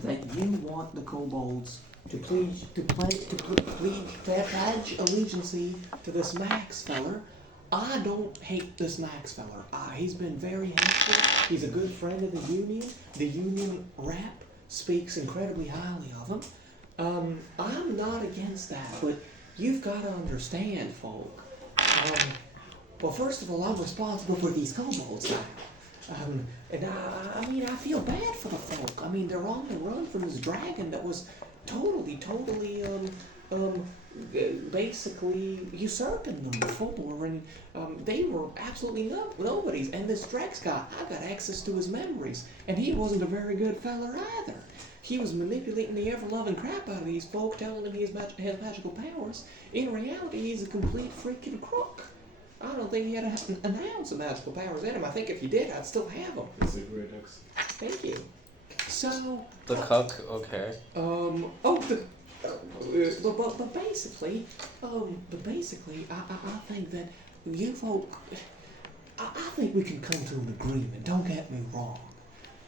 that you want the kobolds to pledge allegiance to this Max feller. I don't hate this Max feller. He's been very helpful. He's a good friend of the Union. The Union rep speaks incredibly highly of him. I'm not against that, but you've got to understand, folk. Well, first of all, I'm responsible for these kobolds now. And I feel bad for the folk. I mean, they're on the run from this dragon that was totally, basically usurping them before, and they were absolutely nobodies. And this Drex guy, I got access to his memories, and he wasn't a very good feller either. He was manipulating the ever-loving crap out of these folk, telling them he has magical powers. In reality, he's a complete freaking crook. I don't think he had an ounce of magical powers in him. I think if he did, I'd still have them. That's a great accent. Thank you. So... The cuck, okay. But basically, I think that you folk... I think we can come to an agreement, don't get me wrong.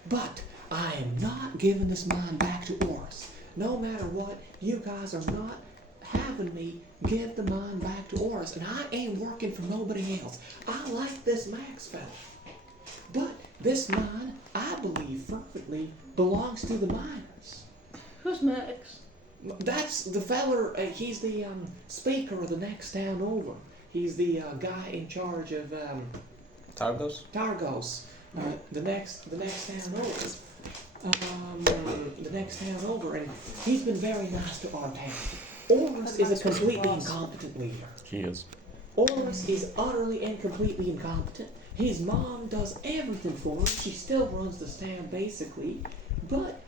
But I am not giving this mine back to Oris. No matter what, you guys are not having me give the mine back to Oris, and I ain't working for nobody else. I like this Max fella. But this mine, I believe fervently, belongs to the miners. Who's Max? That's the feller, he's the speaker of the next town over. He's the guy in charge of Targos? Targos. The next town over. The next town over, and he's been very nice to our town. Oris is a completely incompetent leader. He is. Oris is utterly and completely incompetent. His mom does everything for him. She still runs this town, basically. But,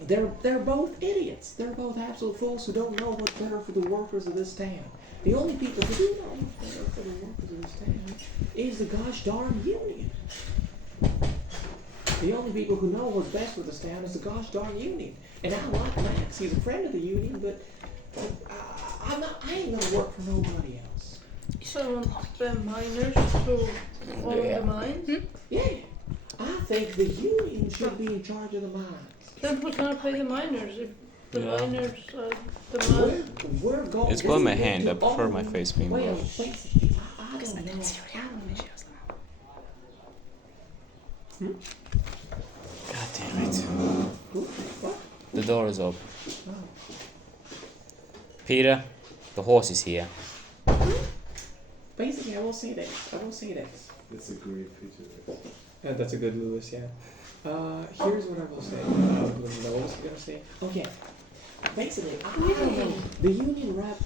they're both idiots. They're both absolute fools who don't know what's better for the workers of this town. The only people who do know what's better for the workers of this town is the gosh darn Union. The only people who know what's best for this town is the gosh darn Union. And I like Max. He's a friend of the Union, but I ain't gonna work for nobody else. So want the miners to own the mines? Yeah. I think the Union should be in charge of the mines. Then who's gonna pay the miners if the miners are the mines? We're going. It's going my hand. I prefer my face being Well, blurred. basically, I don't know. God damn it. What? The door is open. Oh. Peter, the horse is here. Basically, I will say this. That's a great feature. That's a good Lewis, yeah. Here's what I will say. What was I gonna say? Oh yeah. Basically, I don't know. The Union rep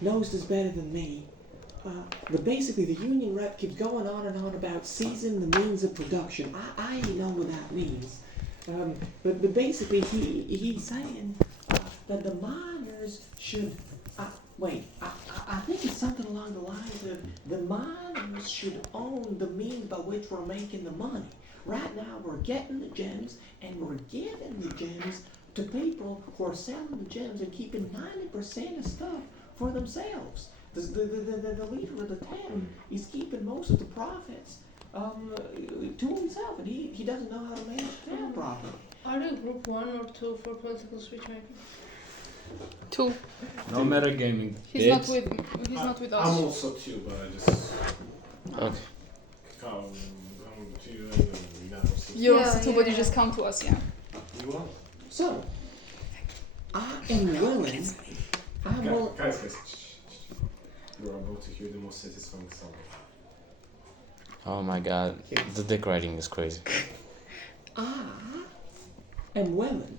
knows this better than me. But basically, the Union rep keeps going on and on about seizing the means of production. I ain't know what that means. But basically, he's saying that the miners should. I think it's something along the lines of the miners should own the means by which we're making the money. Right now, we're getting the gems and we're giving the gems to people who are selling the gems and keeping 90% of stuff for themselves. The leader of the town is keeping most of the profits to himself, and he doesn't know how to manage the town properly. Are you group 1 or 2 for political speech making? 2. No metagaming. He's not with us. I'm also 2, but I just Okay. come to you and we never see. You're Yeah, also 2, but you yeah. just come to us, yeah. You want? So, I am willing. Guys, you're about to hear the most satisfying sound. Oh my god. The dick riding is crazy. I am willing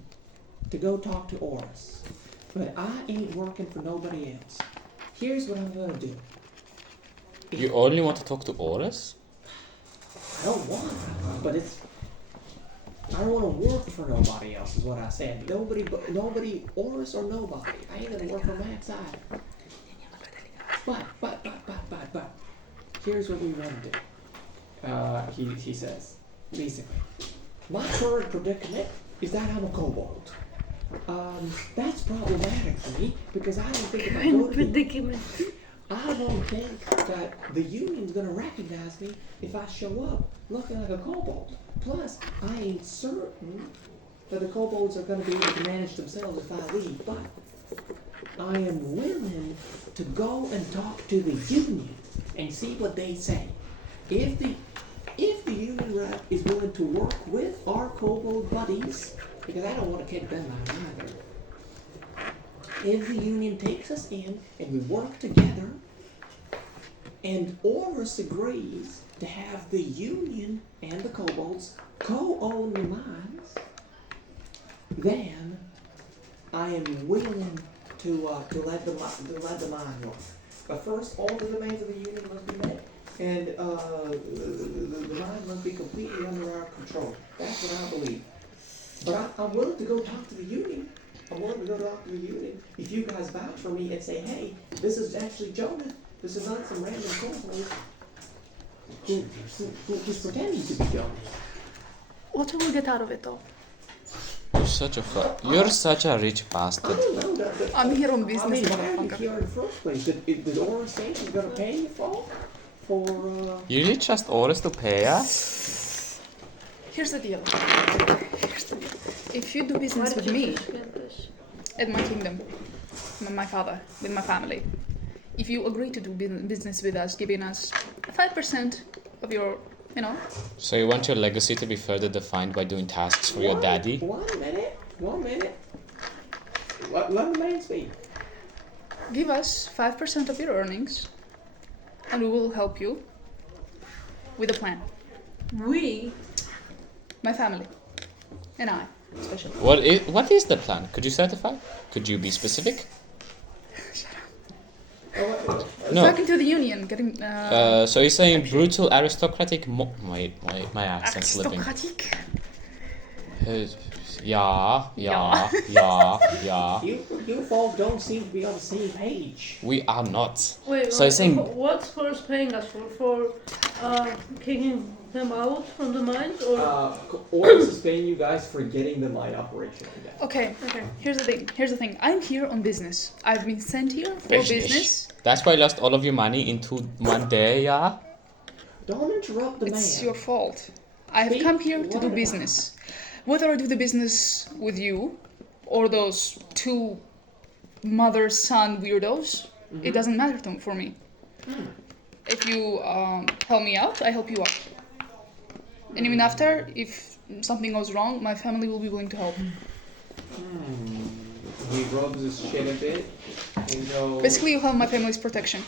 to go talk to Oris, but I ain't working for nobody else. Here's what I'm gonna do. You only want to talk to Oris? I don't want to, but I don't want to work for nobody else, is what I said. Nobody, Oris or nobody. I ain't gonna work for Max either. But, here's what we want to do. He says, basically, my current predicament is that I'm a kobold. That's problematic for me, because I don't think if I go to the... I don't think that the Union's gonna recognize me if I show up looking like a kobold. Plus, I ain't certain that the kobolds are going to be able to manage themselves if I leave, but I am willing to go and talk to the union and see what they say. If the union rep is willing to work with our kobold buddies, because I don't want to kick them out either. If the union takes us in and we work together, and Ormus agrees to have the union and the kobolds co-own the mines, then I am willing to let the mine work. But first, all the demands of the union must be met, and the mine must be completely under our control. That's what I believe. But I'm willing to go talk to the union. I'm willing to go talk to the union if you guys vouch for me and say, hey, this is actually Jonah. This is not some random kobold who's pretending to be Jonah. What will we get out of it though? You're such a rich bastard. I don't know. I'm here on I business, mean, why are you motherfucker. here in the first place? Did Aura say she's gonna pay you for You did trust orders to pay us? Here's the deal. If you do Why business did with you me just get this? at my kingdom, my father, with my family, if you agree to do business with us, giving us 5% of your, So you want your legacy to be further defined by doing tasks for your daddy? 1 minute. Let the man speak. give us 5% of your earnings, and we will help you with a plan. We? My family. And I, especially. What is the plan? Could you certify? Could you be specific? No. Talking to the union, getting... So you're saying brutal aristocratic wait, my accent's slipping. aristocratic? Yeah. You folks don't seem to be on the same page. We are not. Wait, So you're saying what's first paying us for kicking them out from the mines, or Ormus is paying you guys for getting the mine operational again. Okay, here's the thing. I'm here on business. I've been sent here for business. That's why you lost all of your money into one day, yeah? Don't interrupt the man. It's your fault. I have Speak come here to do one business. Whether I do the business with you or those two mother-son weirdos, it doesn't matter for me. If you help me out, I help you out. And even after, if something goes wrong, my family will be willing to help. He rubs his chin a bit and goes... Basically, you have my family's protection.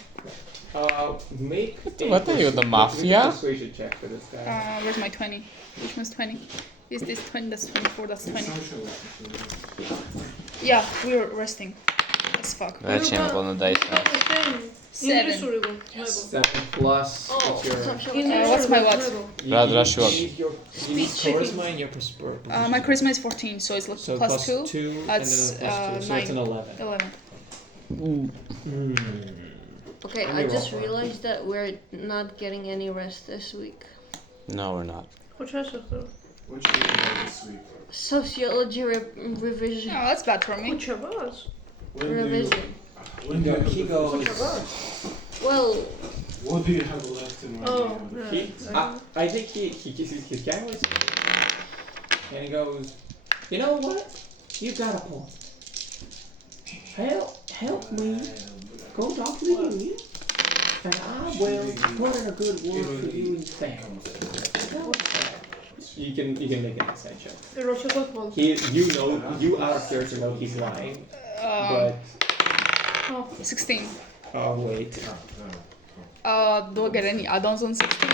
Make What are you, the mafia? Make a persuasion check for this guy. Where's my 20? Which one's 20? Is this 20? That's 24, that's 20. Yeah, we're resting. As fuck. Lecimy po nadejście. English or level? 7 plus. What's your... What's my what? Radra siłok. You need charisma and your persuasion. My charisma is 14, so it's like So plus 2. 2 That's and then a plus 2, so that's an 9. 11. 11. Okay, Let me I just roll for it. realized that we're not getting any rest this week. No, we're not. What chapter? What should we do this week? Sociology revision. Oh, that's bad for me. Which of us? When do you, Revision. when do you have He the- goes... Well, What do you have left in mind? Oh, He, right. I think he kisses his camera and he goes, you know what? You've got a point. Help me go talk to the union, and I will put in a good word for you and your family. You can make an accent check. You out of character know he's lying, but 16. wait. Do I get any add-ons on 16?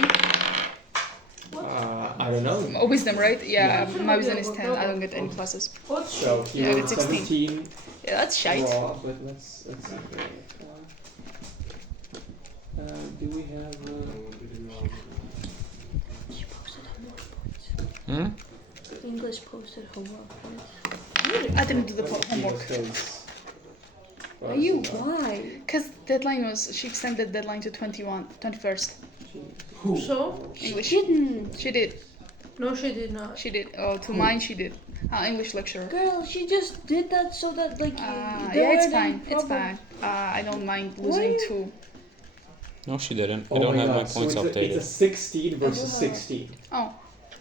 I don't know. Oh, wisdom, right? Yeah, my wisdom is 10. I don't get any pluses. What's So he Yeah, rolled it's 16. 17 Yeah, that's shite. raw, but let's see here. Do we have? Hmm? English posted homework points. I didn't do the homework. Are you? Why? Because deadline was, she extended deadline to 21st. Who? so? English. Didn't. She did. No, she did not. She did. Oh, to mine she did. English lecturer. Girl, she just did that so that like Yeah, it's fine. It's fine. I don't mind losing Why? 2. No, she didn't. I Oh don't my have God. my points so it's updated. a 16 versus 16. Oh.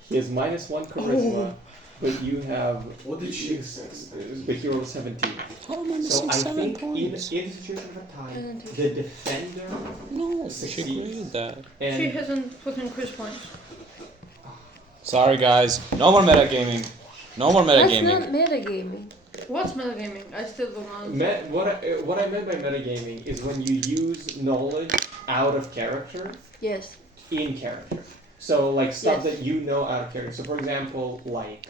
He has -1 charisma, but you have. What did she say? But he rolled 17. How am I So missing I 7 think in a points? situation of a tie, And the defender No, she succeeds. agreed with that. She and hasn't put in quiz points. Sorry guys, no more metagaming. No more That's metagaming. not metagaming. What's metagaming? I still don't know. what I meant by metagaming is when you use knowledge out of character Yes. in character. So like stuff Yes. that you know out of character. So for example, like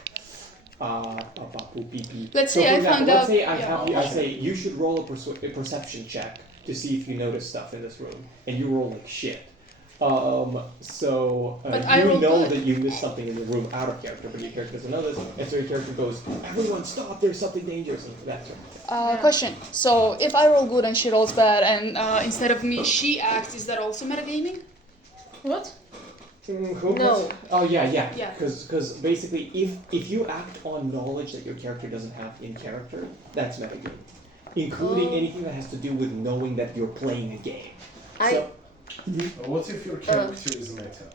Let's so say for I example, found let's out. say I yeah. have you, I say you should roll a perception check to see if you notice stuff in this room, and you roll like shit. So But I you rolled know good. that you missed something in the room out of character, but your character doesn't know this, and so your character goes, "Everyone, stop! There's something dangerous." And that's right. Question. So if I roll good and she rolls bad, and instead of me she acts, is that also metagaming? What? No. Oh yeah. Yeah. Because basically, if you act on knowledge that your character doesn't have in character, that's metagame, including Oh. anything that has to do with knowing that you're playing a game. I- What if your character is meta?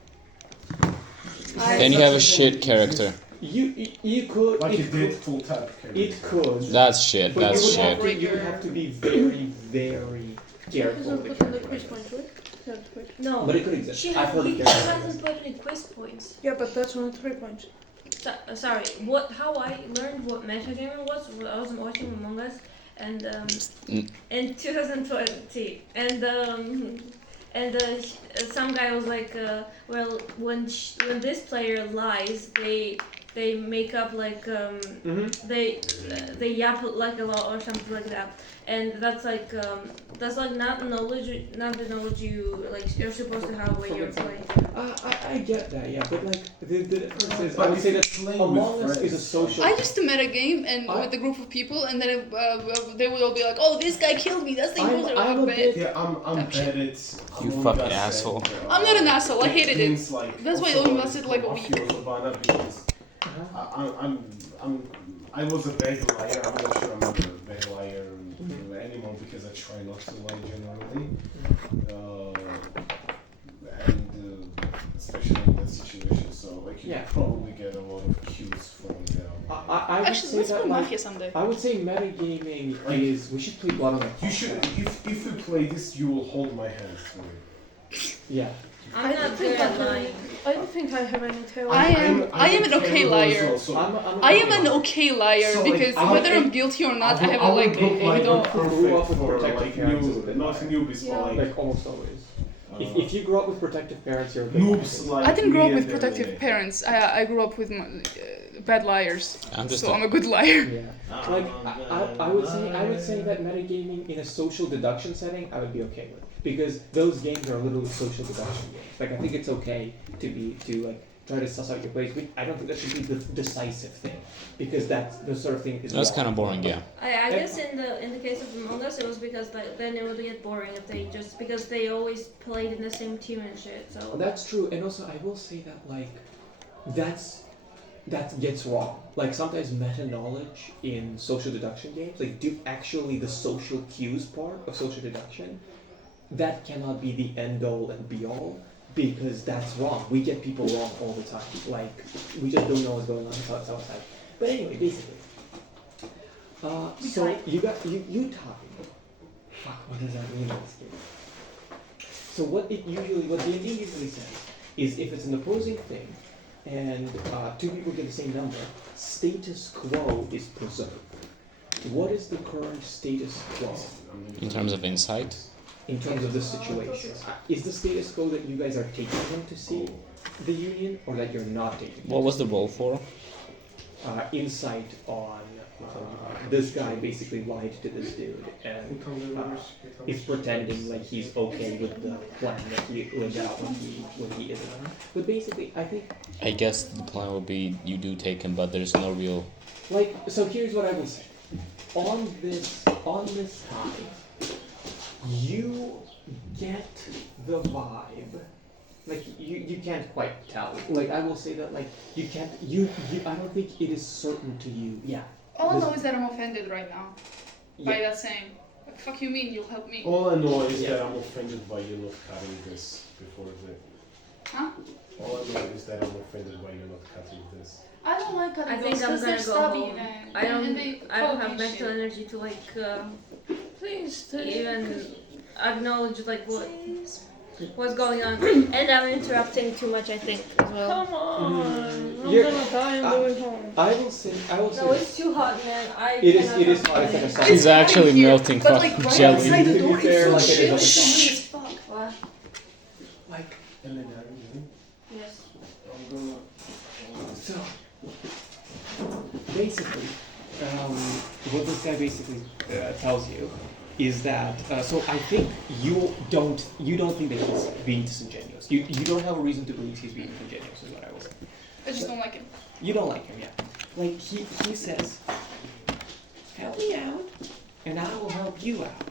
Then you have a shit character. You could Like a it could Deadpool type character. it could. That's shit, But that's you would, shit. have to, you would have to be very, very She careful hasn't with put in the the quiz character. points, right? That's right. No. But it could exist. She, I've heard of she characters. hasn't put any quiz points. Yeah, but that's only 3 points. Sorry, how I learned what metagaming was, I was watching Among Us, and in 2020, and some guy was like, well, when this player lies, they make up like they yap like a lot or something like that, and that's like not the knowledge you like you're supposed to have when you're playing. I get that, yeah, but like the difference is, I But would if say you're that playing Among with Us is a friends. social. I used to metagame and with a group of people, and then they would all be like, "Oh, this guy killed me. That's the imposter." I'm a bit- Yeah, I'm bad at. You Among fucking Us asshole. and, I'm not an asshole, I hated it. things like That's why it also only lasted like a week. Mafia Urbana because I was a bad liar. I'm not sure I'm a bad liar anymore because I try not to lie generally. And especially in that situation, so like you Yeah. probably get a lot of cues from them. I would Actually, say let's that play like, Mafia someday. I would say metagaming is we should play Blood on the You should, if you play this, you will hold my hand through it. Yeah. I'm not good at lying. I don't think I have any tail. I am an okay terrible as liar. well, so I am an okay liar So, like, because I- whether I'm guilty or not, I have a will like put my you know. perfect Grew up with for protective like parents is a bit not like- newbies, Yeah. but like Like almost always. uh, If you grow up with protective parents, you're a bit noobs like I didn't grow me up with and protective Emily. parents. I grew up with bad liars, I'm just so I'm a good liar. Yeah. Like I would say that metagaming in a social deduction setting I would be okay with, because those games are literally social deduction games. Like I think it's okay to like try to suss out your place, but I don't think that should be the decisive thing, because that's the sort of thing is That's wrong. kind of boring, yeah. I guess in the case of Among Us, it was because like then it would get boring if they just because they always played in the same team and shit. So That's true, and also I will say that like that gets wrong. Like sometimes meta knowledge in social deduction games, like do actually the social cues part of social deduction, that cannot be the end all and be all, because that's wrong. We get people wrong all the time. Like we just don't know what's going on outside. But anyway, basically, so you talking. Fuck, what does that mean in this game? So what D&D usually says is if it's an opposing thing and two people get the same number, status quo is preserved. What is the current status quo In terms of insight. in terms of the situation? Is the status quo that you guys are taking him to see the Union, or that you're not taking him? What was the roll for? Insight on this guy basically lied to this dude and is pretending like he's okay with the plan that he laid out when he isn't. But basically, I think I guess the plan would be you do take him, but there's no real. like so. Here's what I will say. On this time, you get the vibe. Like you can't quite tell. Like I will say that like you can't you I don't think it is certain to you. Yeah. All I know is that I'm offended right now by Yeah. that saying. Like, fuck you mean you'll help me? All I know is Yeah. that I'm offended by you not cutting this before the. Huh? All I know is that I'm offended by you not cutting this. I don't like I cutting think those I'm because they're gonna go stubby home. and, I don't. and they I don't poke have and mental shit. energy to like Please take. even acknowledge like what's going on, and I'm interrupting too much. I think as well. Come on. I'm You're- gonna die on the way home. I will say. No, it's too hot, man. It is hot. It's like a She's sauna. actually Here, melting but fucking like right jelly. outside the To be door, fair, it's so like, it is chill, on the shiny as fuck. What? Like, Yes. so basically, what this guy basically tells you is that. So I think you don't think that he's being disingenuous. You don't have a reason to believe he's being disingenuous. Is what I will say. I just don't like him. You don't like him, yeah. Like he says, help me out, and I will help you out.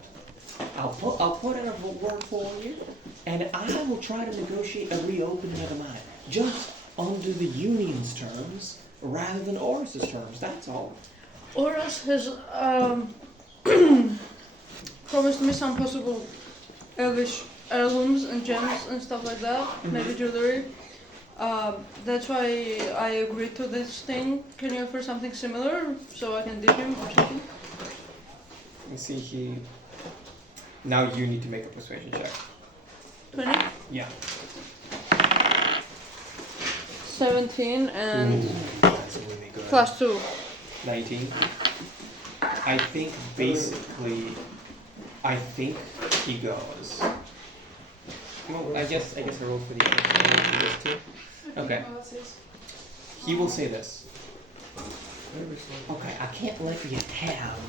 I'll put in a word for you, and I will try to negotiate a reopening of the mine, just under the union's terms rather than Oris's terms. That's all. Oris has promised me some possible elvish heirlooms and gems and stuff like that, maybe jewelry. That's why I agreed to this thing. Can you offer something similar so I can ditch him or something? You see, now you need to make a persuasion check. 20? Yeah. 17 and That's really good. plus 2. 19. I think basically, he goes. Well, I guess I rolled for the other this too. Okay. He will say this. Okay, I can't let you have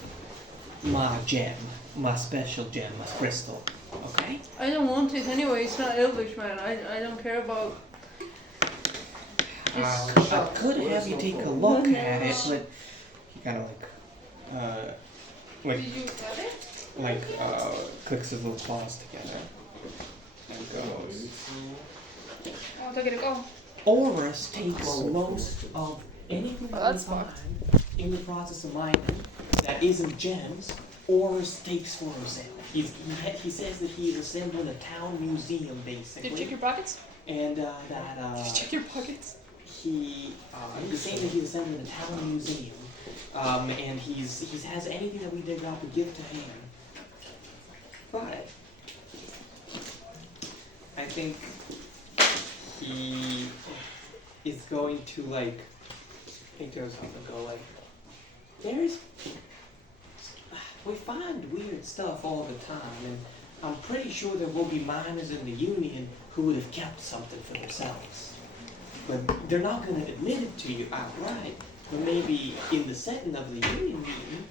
my gem, my special gem, my crystal. Okay? I don't want it anyway, it's not elvish, man. I don't care about... I could have you take a look at it, but he kind of Did you cut it? clicks his little paws together and goes. Oh, take it a go. Oris takes most of anything Well, that we that's find fucked. in the process of mining that isn't gems. Oris takes for himself. He says that he is assembling a town museum, basically. Did you check your pockets? And Did you check your pockets? he's saying that he's assembling a town museum, and he has anything that we dig up and give to him. But I think he is going to think to himself and go we find weird stuff all the time, and I'm pretty sure there will be miners in the union who would have kept something for themselves. But they're not going to admit it to you outright. But maybe in the setting of the union meeting,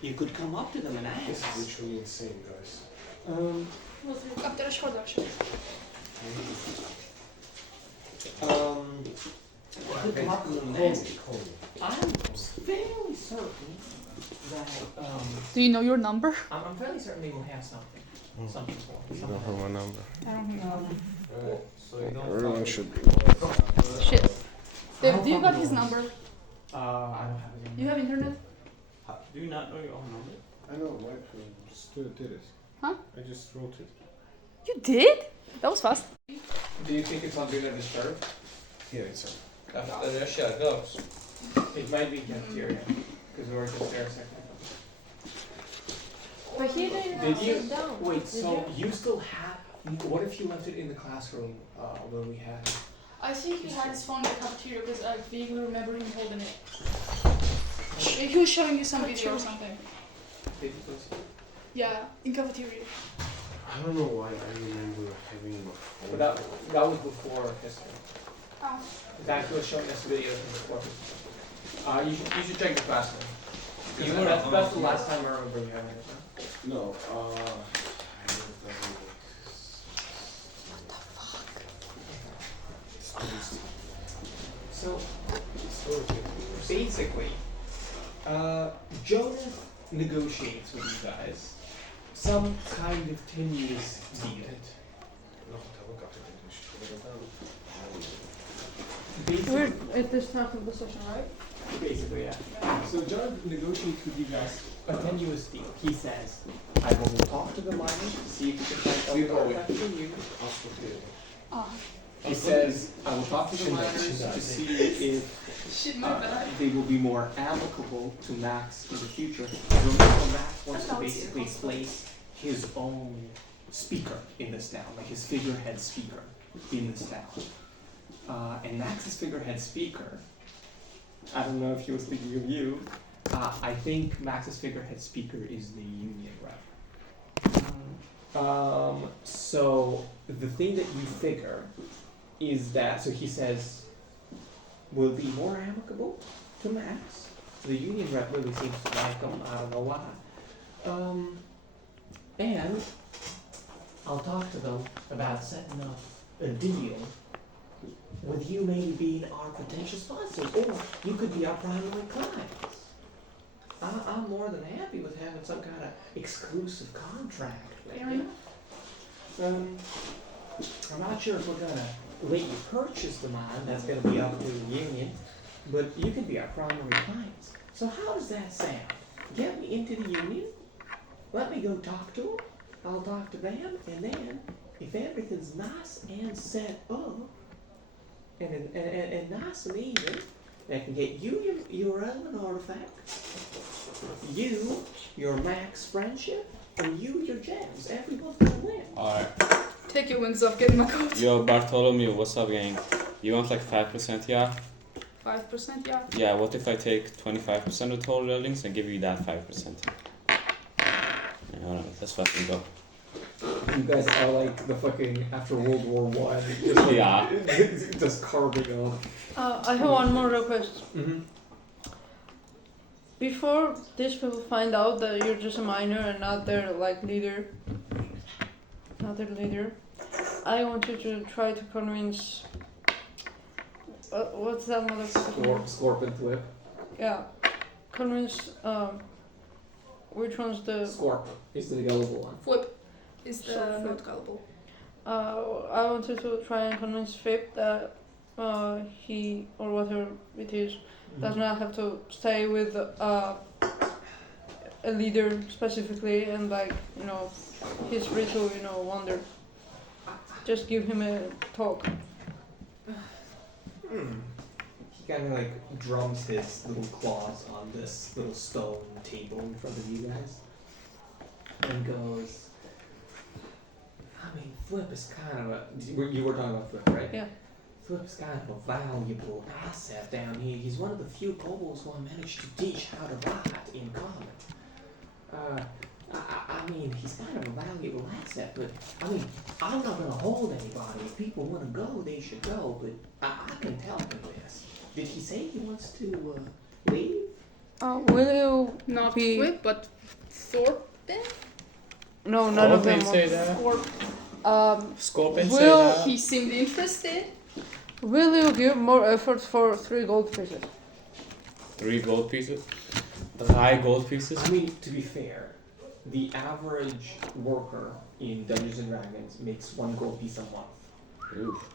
you could come up to them and This ask. is literally insane, guys. A teraz szkoda się. You could come up to them and ask. I'm fairly certain that, Do you know your number? I'm fairly certain they will have something. Something for You him. don't have my number. I don't know. So you don't Everyone should be. Shit. Dave, do you got his number? I don't have it. You have internet? Do you not know your own number? I know, Mike still did it. Huh? I just wrote it. You did? That was fast. Do you think it's on Do Not Disturb? Yeah, it's on. There she goes. It might be cafeteria, because we were just there a second ago. But he didn't Did you? sit down. Wait, Did so you still have? What if you left it in the classroom when we had? I think he had his phone in the cafeteria because I vaguely remember him holding it. He was showing you some video or something. Did you please? Yeah, in cafeteria. I don't know why I remember having my phone. But that was before history. Oh. That was showing us videos before history. You should check the classroom. You were That's the last time I remember you having it. Huh? No, So basically, Jonah negotiates with you guys some kind of tenuous deal. We're at the start of the session, right? Basically, yeah. So John negotiates with you guys a tenuous deal. He says, I will talk to the miners to see if we can find other artifacts for you. Ah. He says, I will talk to the miners to see if Shit, my bad. they will be more amicable to Max in the future. Remember, Max wants to basically place his own speaker in this town, like his figurehead speaker in this town. And Max's figurehead speaker, I don't know if he was thinking of you, I think Max's figurehead speaker is the union rep. So the thing that you figure is that, so he says, will be more amicable to Max. The union rep really seems to like him, I don't know why. And I'll talk to them about setting up a deal with you maybe being our potential sponsors, or you could be our primary clients. I'm more than happy with having some kind of exclusive contract with you. I'm not sure if we're gonna let you purchase the mine, that's gonna be up to the union, but you could be our primary clients. So how does that sound? Get me into the union, let me go talk to them, I'll talk to them, and then, if everything's nice and set up, and nice and even, I can get you your element artifact, you your max friendship, and you your gems. Everyone's gonna win. Alright. Take your wings off, get in my coat. Yo, Bartholomew, what's up, gang? You want like 5%, yeah? 5%, yeah. Yeah, what if I take 25% of total earnings and give you that 5%? Yeah, alright, let's fucking go. You guys are like the fucking after World War I, just like, Yeah. just carving up. I have one more request. Mm-hmm. Before these people find out that you're just a miner and not their like leader, I want you to try to convince. What's that motherfucker? Scorpion flip. Yeah, convince. Which one's the? Scorp is the gullible one. Flip is the So not gullible. I wanted to try and convince Fip that he or whatever it is does not have to stay with a leader specifically, and like he's free to wander. Just give him a talk. He kind of like drums his little claws on this little stone table in front of you guys, and goes, I mean, Flip is kind of a. You were talking about Flip, right? Yeah. Flip is kind of a valuable asset down here. He's one of the few kobolds who I managed to teach how to write in common. I mean, he's kind of a valuable asset, but I mean, I'm not gonna hold anybody. If people want to go, they should go. But I can tell him this. Did he say he wants to leave? Will you Not be? Flip, but Thorpen? No, none of them. say that? Scorpion say Will that? He seemed interested. Will you give more effort for 3 gold pieces? 3 gold pieces? 5 gold pieces? I mean, to be fair, the average worker in Dungeons and Dragons makes 1 gold piece a month. Oof.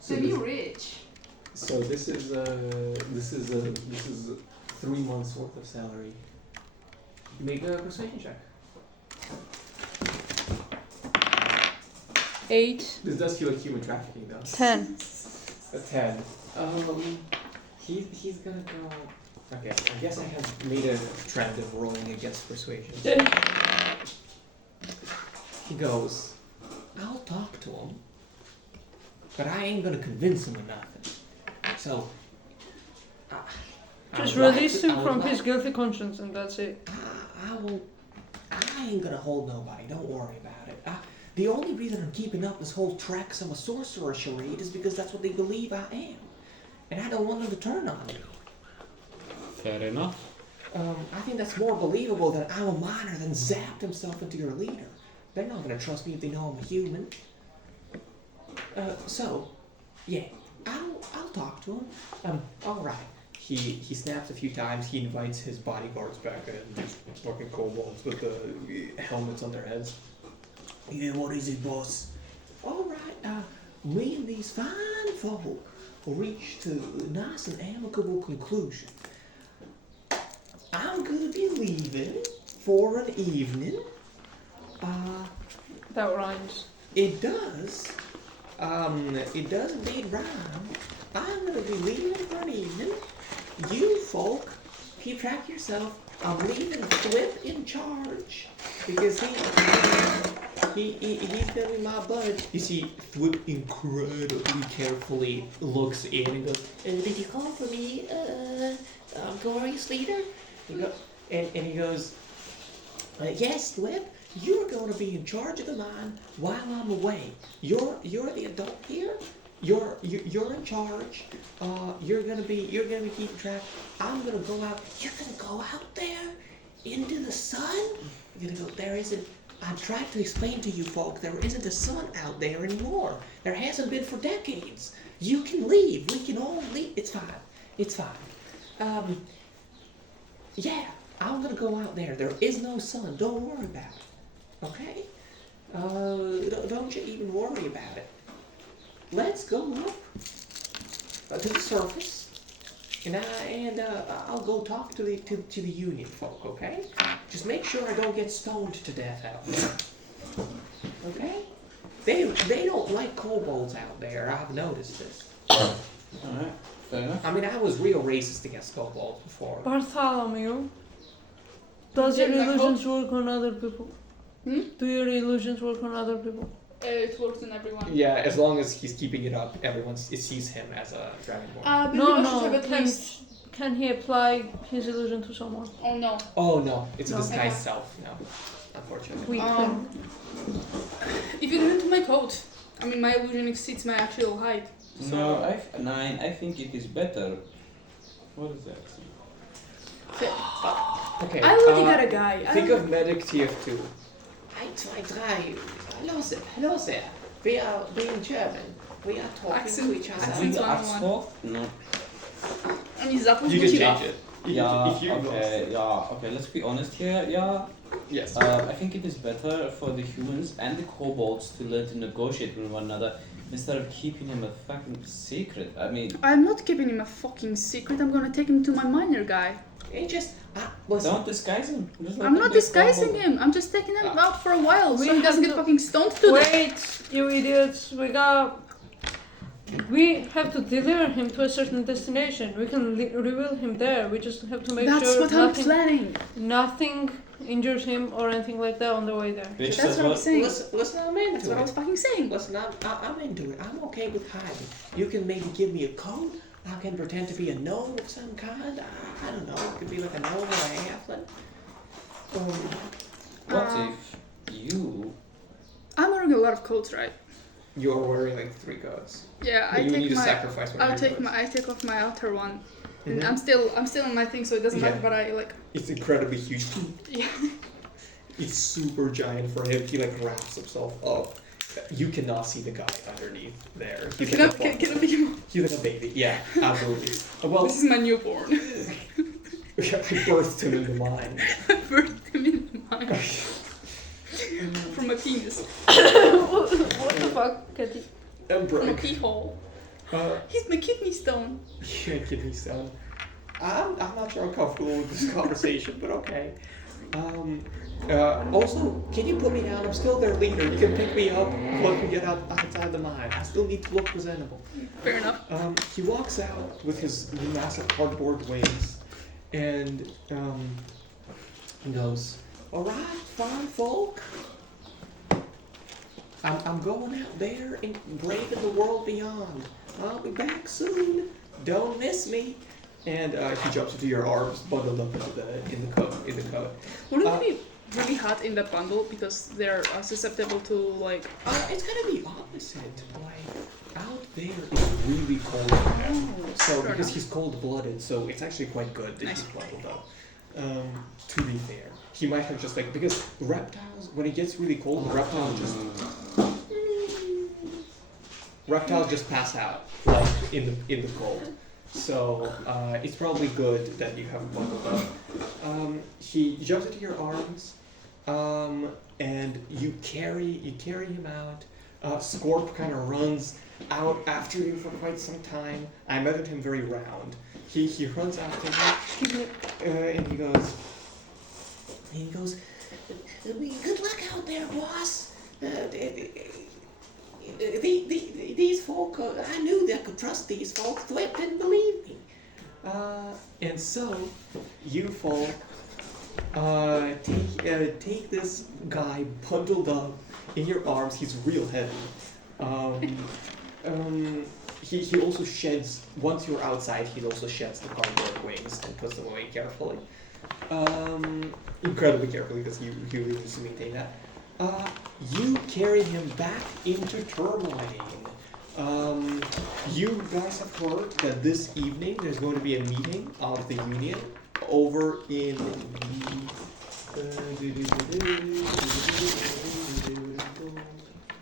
So Maybe this, rich. so this is 3 months worth of salary. Make a persuasion check. 8, This does feel like human trafficking, though. 10. A 10. He's gonna go. Okay, I guess I have made a trend of rolling against persuasion. He goes, I'll talk to him, but I ain't gonna convince him of nothing. So, Just release him from his guilty conscience, and that's it. I ain't gonna hold nobody. Don't worry about it. The only reason I'm keeping up this whole tracks I'm a sorcerer charade is because that's what they believe I am, and I don't want them to turn on me. Fair enough. I think that's more believable that I'm a miner than zapped himself into your leader. They're not gonna trust me if they know I'm a human. So, yeah, I'll talk to him. All right. He snaps a few times. He invites his bodyguards back in, these fucking kobolds with the helmets on their heads. Yeah, what is it, boss? All right. Me and these fine folk reached a nice and amicable conclusion. I'm gonna be leaving for an evening. That rhymes. It does. It does indeed rhyme. I'm gonna be leaving for an evening. You folk, keep track of yourself. I'm leaving Flip in charge because he's gonna be my bud. You see, Flip incredibly carefully looks in and goes, "Did you call for me, glorious leader?" And he goes, "Yes, Flip. You're going to be in charge of the mine while I'm away. You're the adult here. You're in charge. You're gonna be keeping track. I'm gonna go out. You're gonna go out there into the sun. You're gonna go. There isn't. I tried to explain to you folk. There isn't a sun out there anymore. There hasn't been for decades. You can leave. We can all leave. It's fine. It's fine. Yeah. I'm gonna go out there. There is no sun. Don't worry about it. Okay? Don't you even worry about it. Let's go up to the surface, and I'll go talk to the union folk. Okay? Just make sure I don't get stoned to death out there. Okay? They don't like kobolds out there. I've noticed this. Alright, fair enough. I mean, I was real racist against kobolds before. Bartholomew, does your Yeah, my illusions work on other people? Hmm? Do your illusions work on other people? It works on everyone. Yeah, as long as he's keeping it up, everyone sees him as a dragonborn. Can he apply his illusion to someone? Oh no. Oh no, it's a No. disguised self. No, unfortunately. Weak Um, If you get into my coat, I mean, my illusion exceeds my actual height. So No, I think it is better. What is that? Okay. I already got a guy. Think of medic TF2. 1, 2, 3. Hello there. We are in German. We are talking Accent- to each other. accent. Axel? No. Ani zapomnij You can ci- change it. Okay, let's be honest here, Yes. I think it is better for the humans and the kobolds to learn to negotiate with one another instead of keeping him a fucking secret. I mean, I'm not keeping him a fucking secret. I'm gonna take him to my miner guy. It just listen. don't disguise him. Just let I'm him not be a disguising kobold. him. I'm just taking him out for a while We so he doesn't have get to- fucking stoned to death. Wait, you idiots! We have to deliver him to a certain destination. We can reveal him there. We just have to make That's sure what I'm planning. nothing injures him or anything like that on the way there. Bitch That's says what I'm what? saying. Listen, I'm into That's what I was it. fucking saying. Listen, I'm into it. I'm okay with hiding. You can maybe give me a coat. I can pretend to be a gnome of some kind. I don't know. It could be like a gnome or a halfling. What if you... I'm wearing a lot of coats, right? You're wearing like 3 coats. Yeah, But I you need take to my. sacrifice one of your coats. I take off my outer one, and Mhm. I'm still in my thing, so it doesn't matter. Yeah. But I like. It's incredibly huge. Yeah. It's super giant for him. He like wraps himself up. You cannot see the guy underneath there. He's Can like I pick him up? He's like a baby. Yeah, absolutely. Well, This is my newborn. I birthed him into mine. Birthed him in mine. From a penis. What the fuck, Katie? And From a break. pee hole. He's my kidney stone. Yeah, kidney stone. I'm not sure I'm comfortable with this conversation, but okay. Also, can you put me down? I'm still their leader. You can pick me up once we get outside the mine. I still need to look presentable. Fair enough. He walks out with his massive cardboard wings, and he goes, "All right, fine folk. I'm going out there and braving the world beyond. I'll be back soon. Don't miss me." And he jumps into your arms, bundled up in the coat. Wouldn't it be really hot in that bundle because they're susceptible to like? It's gonna be opposite. Like out there, it's really cold for him. So fair because enough. he's cold-blooded, so it's actually quite good that Nice. he's bundled up. To be fair, he might have just like because reptiles, when it gets really cold, reptiles just pass out like in the cold. So it's probably good that you have him bundled up. He jumps into your arms, and you carry him out. Scorp kind of runs out after you for quite some time. I imagined him very round. He runs after you, and he goes, "Good luck out there, boss. these folk, I knew that I could trust these folks. Thwip didn't believe me. And so, you folk, take this guy bundled up in your arms. He's real heavy. He also sheds, once you're outside, he also sheds the cardboard wings and puts them away carefully. Incredibly carefully, because he really needs to maintain that. You carry him back into Tourmaline. You guys have heard that this evening there's going to be a meeting of the Union over in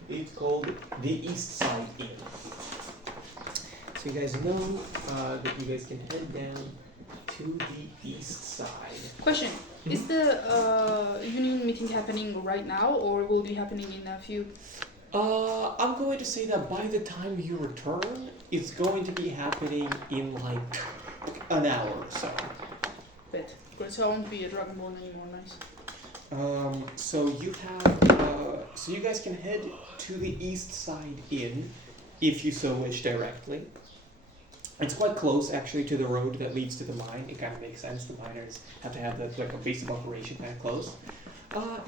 it's called the East Side Inn. So you guys know that you guys can head down to the east side. Question: Is the union meeting happening right now, or will be happening in a few? I'm going to say that by the time you return, it's going to be happening in like an hour or so. Bet. Good. So I won't be a Dragonborn anymore. Nice. So you have, so you guys can head to the East Side Inn, if you so wish directly. It's quite close, actually, to the road that leads to the mine. It kind of makes sense. The miners have to have like a base of operation kind of close.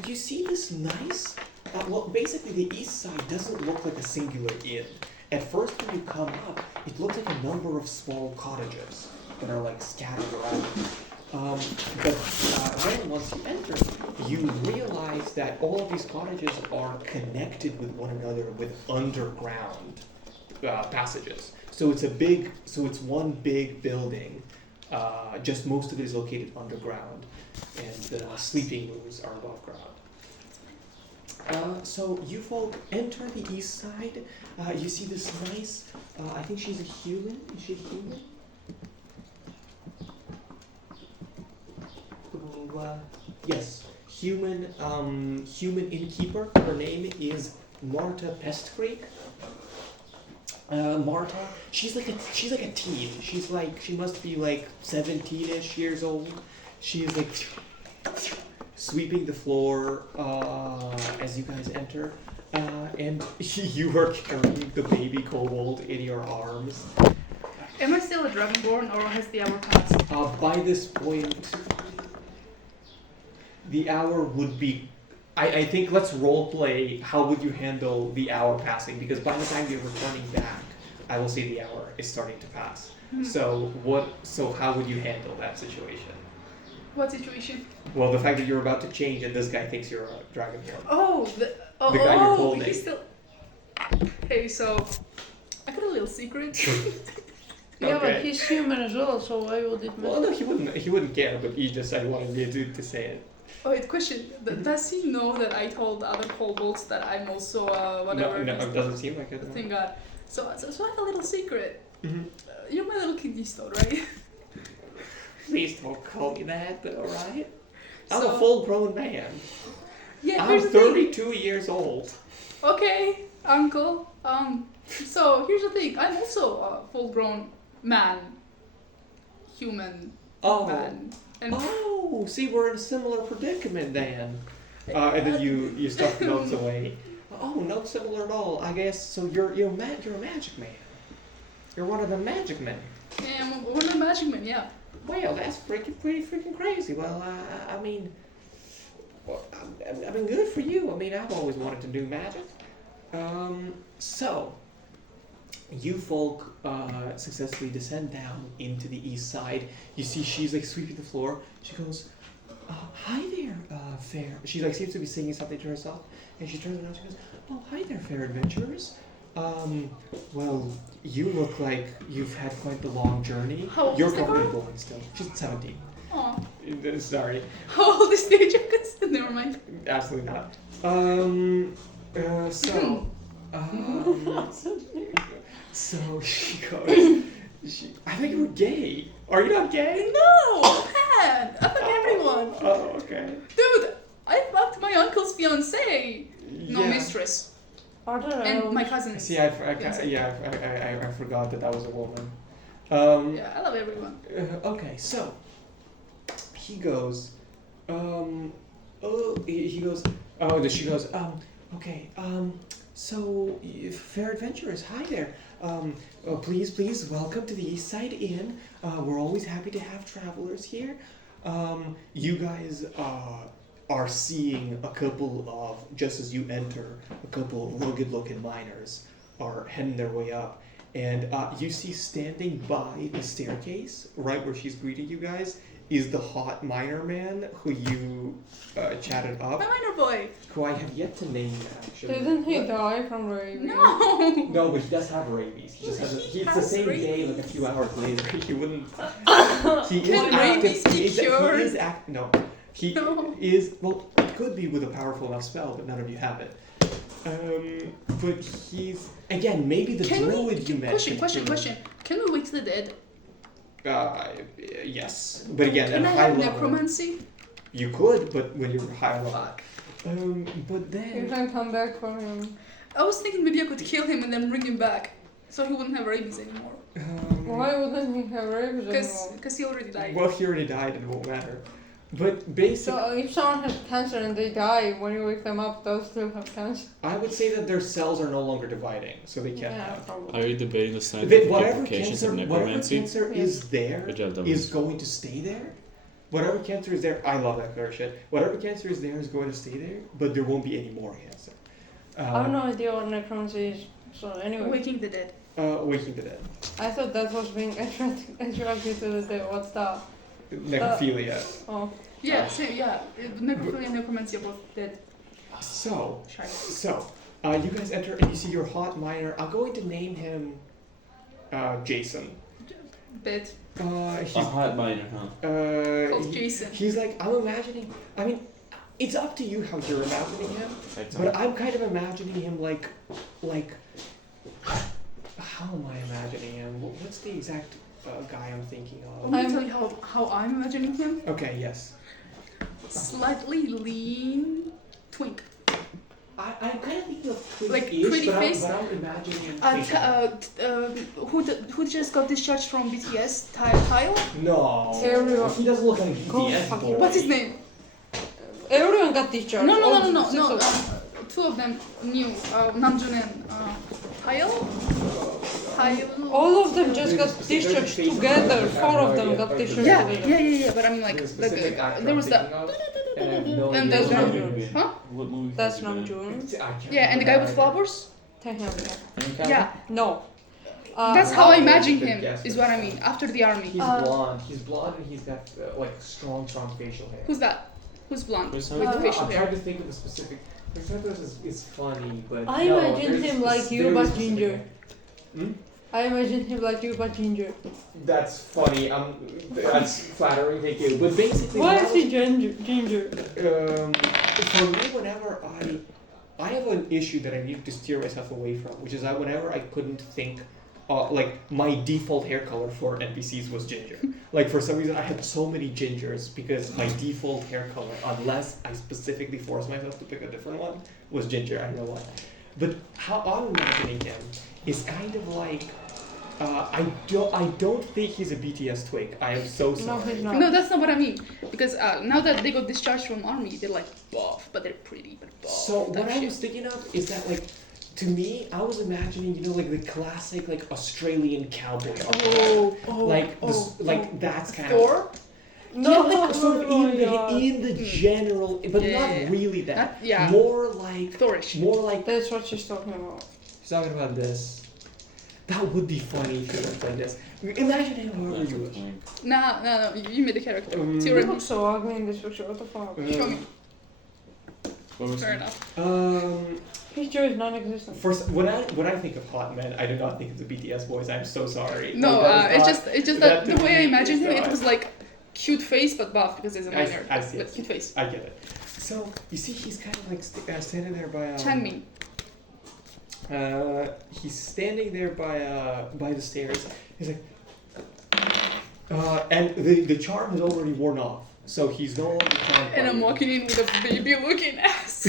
You see this nice. Well, basically, the East Side doesn't look like a singular inn. At first, when you come up, it looks like a number of small cottages that are like scattered around. But then once you enter, you realize that all of these cottages are connected with one another with underground passages. So it's one big building. Just most of it is located underground, and the sleeping rooms are above ground. So you folk enter the east side. You see this nice. I think she's a human. Is she a human? Yes, human. Human innkeeper. Her name is Marta Pestcreek. Marta, she's like a teen. She must be like 17-ish years old. She is like sweeping the floor as you guys enter, and you are carrying the baby kobold in your arms. Am I still a Dragonborn, or has the hour passed? By this point, the hour would be. I think let's roleplay how would you handle the hour passing, because by the time you're returning back, I will say the hour is starting to pass. So how would you handle that situation? What situation? Well, the fact that you're about to change and this guy thinks you're a dragonborn. The guy you're holding. He's still. Hey, so I got a little secret. Yeah, Okay. but he's human as well, so why would it matter? Well, no, he wouldn't care, but he just I wanted me to say it. Oh, wait, question. Does he know that I told other kobolds that I'm also whatever? No, it doesn't seem like it. No. Thank God. So I have a little secret. Mm-hmm. You're my little kidney stone, right? Please don't call me that, alright? I'm So- a full-grown man. Yeah, I'm here's the thing. 32 years old. Okay, uncle. So here's the thing. I'm also a full-grown man, human man, and Oh, see, we're in a similar predicament then. And then you stuff the notes away. Oh, not similar at all. I guess so. You're a magic man. You're one of the magic men. yeah, I'm one of the magic men. Yeah. Well, that's pretty freaking crazy. Well, I mean, good for you. I mean, I've always wanted to do magic. So, you folk successfully descend down into the east side. You see she's like sweeping the floor. She goes, hi there, fair. She like seems to be singing something to herself. And she turns around and she goes, oh, hi there, fair adventurers. Well, you look like you've had quite the long journey. How old You're is the probably girl? born still. She's 17. Oh, Sorry. how old is the Ajax? Never mind. Absolutely not. So she goes, I thought you were gay. Are you not gay? No, man. I thought everyone. Oh, okay. Dude, I fucked my uncle's fiance. No, Yeah. mistress. Are there And my cousin's. See, I forgot that was a woman. Yeah, I love everyone. Okay, so he goes, she goes, okay, So, fair adventurers, hi there. Please, welcome to the East Side Inn. We're always happy to have travelers here. You guys are seeing a couple of, just as you enter, a couple of rugged-looking miners are heading their way up. And you see standing by the staircase, right where she's greeting you guys, is the hot miner man who you chatted up. My minor boy. Who I have yet to name, actually. Didn't he die from rabies? No. No, but he does have rabies. He just has it's the has same day, rabies. like a few hours later. He wouldn't. He is Can active. rabies be He cured? is no. He No. is well. It could be with a powerful enough spell, but none of you have it. But he's again maybe the druid you met. Question. Can we wake the dead? Yes, but again Can I at high have level. necromancy? You could, but when you're high level. Fuck. But You then can come back for him. I was thinking maybe I could kill him and then bring him back, so he wouldn't have rabies anymore. Why wouldn't he have rabies anymore? Because he already died. Well, he already died, and it won't matter. But basically. So if someone has cancer and they die, when you wake them up, they'll still have cancer. I would say that their cells are no longer dividing, so they can't Yeah, have. probably. Are you debating the scientific Whatever implications cancer, of whatever necromancy? cancer is there Good job, Dominic. is going to stay there. Whatever cancer is there, I love that kind of shit. Whatever cancer is there is going to stay there, but there won't be any more cancer. I have no idea what necromancy is. So anyway, Waking the dead. Waking the dead. I thought that was being attracted to the dead. What's that? Necrophilia. Oh, Yeah, same, yeah. Necrophilia and necromancy are both dead. So, Shy. you guys enter and you see your hot miner. I'm going to name him Jason. Dead. He's A hot miner, huh? Called Jason. He's like, I'm imagining. I mean, it's up to you how you're imagining him. But I'm kind of imagining him like, how am I imagining him? What's the exact guy I'm thinking of? Let me tell you how I'm imagining him. Okay, yes. Slightly lean twink. I'm kind of thinking of Like twink-ish, pretty but face? I'm imagining him. Who just got discharged from BTS? Tile? No. Everyone. He doesn't look like a Go BTS fuck boy. you. What's his name? everyone got discharged. No. All six of them. Two of them new. Namjoon and Tile. All of them just got discharged together. Four of them got discharged Yeah. together. But I mean like specific actor there was I'm that. thinking of, and I have no And idea that's what Namjoon. movie. Huh? What movie? That's has he been in? Namjoon. I can't Yeah, and the guy with remember. flowers. Taehyung. Yeah. No. That's how I Oh, imagine good him. guess, Is good what I guess. mean. After the army. He's blonde. He's blonde and he's got like strong facial hair. Who's that? Who's blonde? Who's With that? the facial I'm hair. trying to think of a specific. This is funny, but I no, imagine there's him a like you, very but specific- ginger. Hmm? I imagine him like you, but ginger. That's funny. That's flattering. Thank you. But basically, Why when is I he ginger? for me, whenever I have an issue that I need to steer myself away from, which is that whenever I couldn't think, like my default hair color for NPCs was ginger. Like for some reason, I had so many gingers because my default hair color, unless I specifically forced myself to pick a different one, was ginger. I don't know why. But how I'm imagining him is kind of like. I don't think he's a BTS twig. I am so No, sorry. he's not. No, that's not what I mean. Because now that they got discharged from army, they're like buff, but they're pretty, but buff. So that what I shit. was thinking of is that like, to me, I was imagining like the classic like Australian cowboy. That's kind of. Thor? No, Yeah, like sort of oh my God. in the general, but Yeah. not really that. Yeah. More like. Thorish. More like. That's what she's talking about. She's talking about this. That would be funny if you looked like this. Imagine him however you wish. No, you made the character. It's You your look so ugly in this picture. What the fuck? Show me. What was Fair it? enough. Picture is non-existent. First, when I think of hot men, I do not think of the BTS boys. I'm so sorry. No, Like, that is it's just that that the to way I me imagined is him, it not- was like cute face but buff because there's a minor. I see But it. cute face. I get it. So you see, he's kind of like standing there by. Changmin. He's standing there by the stairs. He's like, and the charm has already worn off, so he's no longer charmed. And by I'm you. walking in with a baby-looking ass.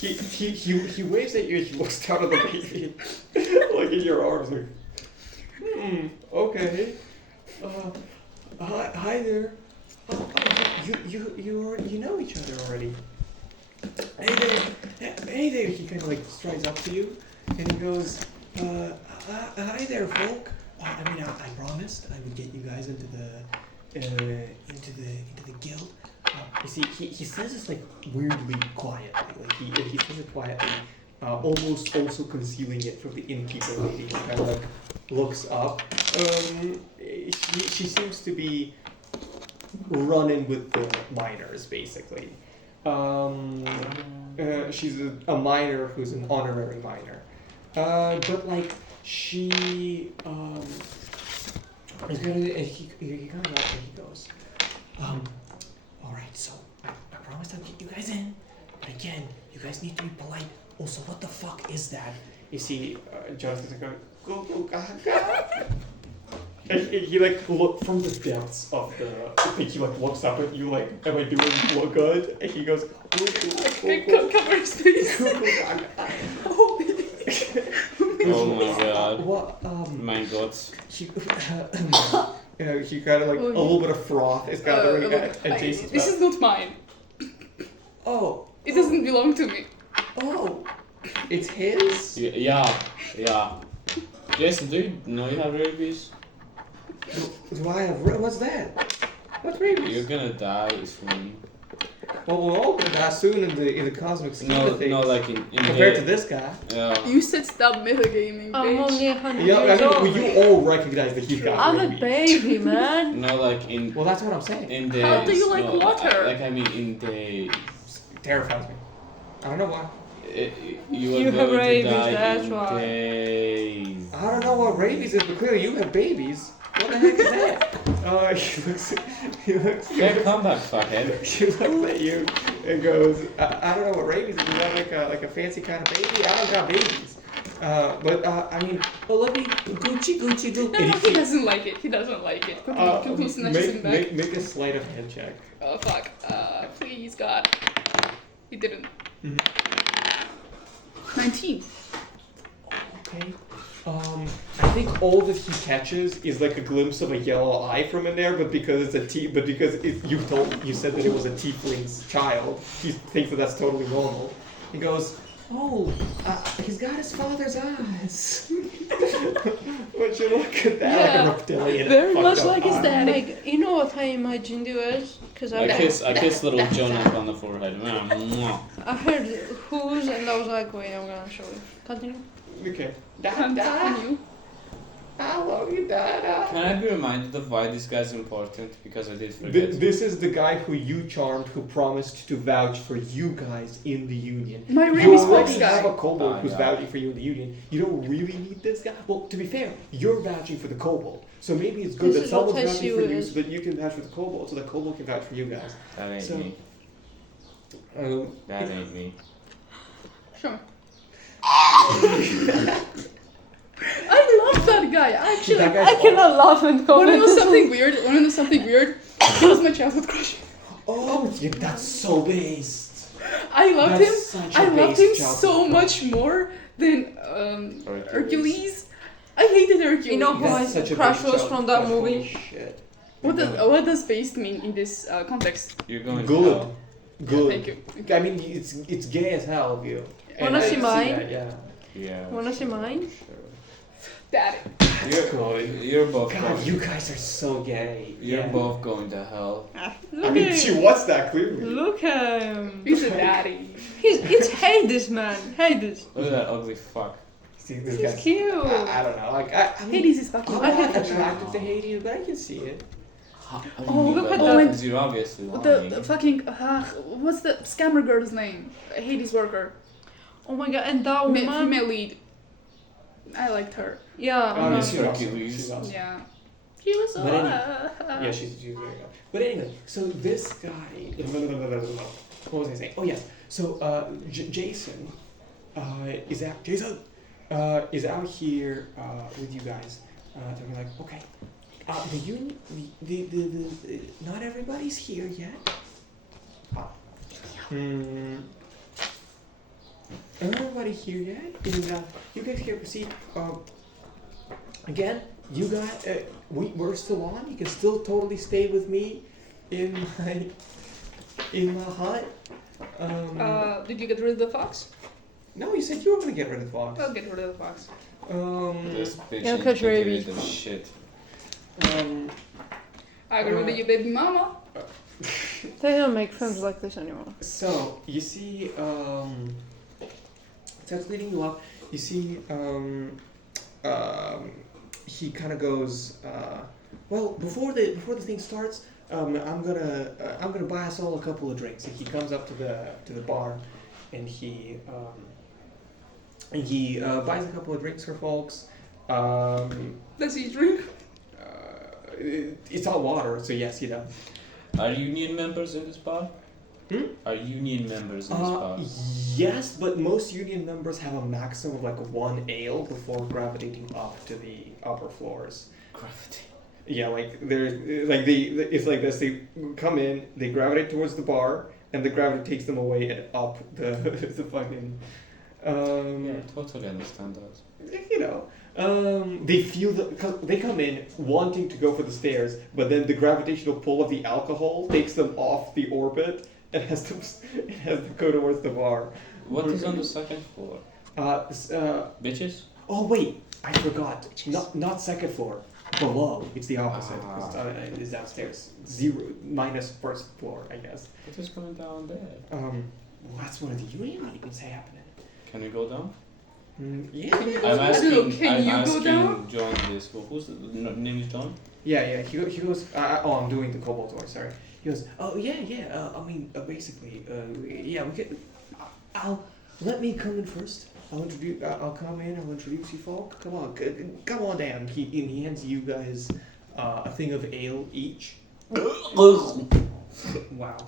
He waves at you. He looks down at the baby, like in your arms, like, okay, hi there. You know each other already. hey there, he kind of like strides up to you, and he goes, hi there, folk. I mean, I promised I would get you guys into the guild. You see, he says this like weirdly quietly, like he says it quietly, almost also concealing it from the innkeeper lady. He kind of like looks up. She seems to be running with the miners, basically. She's a miner who's an honorary miner. But like she is gonna. He kind of laughs and he goes, all right. So I promised I'd get you guys in, but again, you guys need to be polite. Also, what the fuck is that? You see, Jonathan's going, go gaga. And he like look from the depths of the. I think he like looks up at you like, am I doing look good? And he goes, Cover his face. Oh my god. What? My god. He, he kind of like a little bit of froth is gathering at Jason's This mouth. is not mine. Oh. It doesn't belong to me. Oh. It's his? Yeah. Jason, do you know you have rabies? Do I have what's that? What's rabies? You're gonna die soon. Well, we're all gonna die soon in the cosmic scheme of things. No, like in compared to this guy. Yeah. You said stop metagaming, I'm bitch. only 100 Yeah, years old. you all recognize that he's got I'm a rabies. baby, man. No, like in Well, that's what I'm saying. in the. How do you like no, water? Like I mean, in the. Terrifies me. I don't know why. You are You have going rabies, to die that's in why. days. I don't know what rabies is, but clearly you have babies. What the heck is that? He looks. Yeah, come back, fuckhead. She looks at you and goes, I don't know what rabies is. Is that like a fancy kind of baby? I don't got babies. I mean, well, let me Gucci. No, he doesn't like it. He doesn't like it. Quickly snatches him back. Make a sleight of hand check. Oh fuck. Please God. He didn't. 19. Okay. I think all that he catches is like a glimpse of a yellow eye from in there, but because it's you said that it was a tiefling's child, he thinks that that's totally normal. He goes, oh, he's got his father's eyes. Would you look at that? Yeah, like a reptilian. very fucked much up like his eye. dad. Like, you know what I imagined you as? Because I kiss little Jonah on the forehead. Mwah. I heard who's and I was like, wait, I'm gonna show you. Continue. Okay. Continue. I love you, Dada. Can I be reminded of why this guy's important? Because I did forget. This is the guy who you charmed, who promised to vouch for you guys in the union. My You rabies already guy. have a kobold who's yeah. vouching for you in the union. You don't really need this guy. Well, to be fair, you're vouching for the kobold. So maybe it's good This that is what someone's vouching SU for you is. so that you can vouch for the kobold, so that kobold can vouch for you guys. That ain't So- me. That ain't me. Sure. I love that guy. Actually, That guy's I cannot laugh and wanna comment. know something weird? Wanna know something weird? He was my childhood crush. Oh, yeah, that's so based. I loved That's him. such a I loved based him childhood so crush. much more than Hercules. Hercules. I hated Hercules. You know who That's my such a crush big was child from that crush, holy movie? shit. What does based mean in this context? You're going to Good. hell. Good. Thank you. I mean, it's gay as hell, you. Wanna And I see can mine? that, yeah. Yeah. Wanna see mine? Daddy. You're both God, going. you guys are so gay. You're Yeah. both going to hell. Look I mean, at she him. wants that clearly. Look at him. He's a daddy. It's Hades, man. Hades. Look at that ugly fuck. See, this He's guy's. cute. I don't know. Like, I mean, Hades is fucking. I'm not attracted to Hades, but I can see it. look at that. that. You're obviously lying. The fucking what's the scammer girl's name? Hades worker. Oh my god, and that woman. Female lead. I liked her. Yeah. Oh, no. she's awesome. Hercules. She's awesome. Yeah. He was. But yeah, she's very good. But anyway, so this guy. What was I saying? Oh yes. So Jason is out. Jason is out here with you guys. They're like, okay. The union. The not everybody's here yet. Everybody here yet? And you guys can proceed. Again, you guys, we're still on. You can still totally stay with me in my hut. Did you get rid of the fox? No, you said you were gonna get rid of the fox. I'll get rid of the fox. This bitch Yeah, ain't catch gonna rabies. give it a shit. I got rid of your baby mama. They don't make films like this anymore. So you see, starts leading you up. You see, he kind of goes, well, before the thing starts, I'm gonna buy us all a couple of drinks. And he comes up to the bar, and he buys a couple of drinks for folks. Does he drink? It's all water, so yes, he does. Are union members in this bar? Are union members in this bar? Yes, but most union members have a maximum of like one ale before gravitating up to the upper floors. Gravity. Yeah, like it's like this. They come in, they gravitate towards the bar, and the gravity takes them away and up the the fucking. Yeah, I totally understand that. You know, they feel cause they come in wanting to go for the stairs, but then the gravitational pull of the alcohol takes them off the orbit and has to go towards the bar. What is on the second floor? Bitches? Oh wait, I forgot. Not second floor. Below. It's the opposite. It's downstairs. Minus first floor, I guess. What is going down there? Well, that's one of the union arguments happening. Can we go down? Yeah. I'm asking. Can I'm you go asking down? John this. Who's the name is John? Yeah. He goes. I'm doing the cobalt tour. Sorry. He goes. Oh yeah. I mean, basically, yeah. We can. Let me come in first. I'll come in. I'll introduce you folk. Come on down. He hands you guys a thing of ale each. Wow.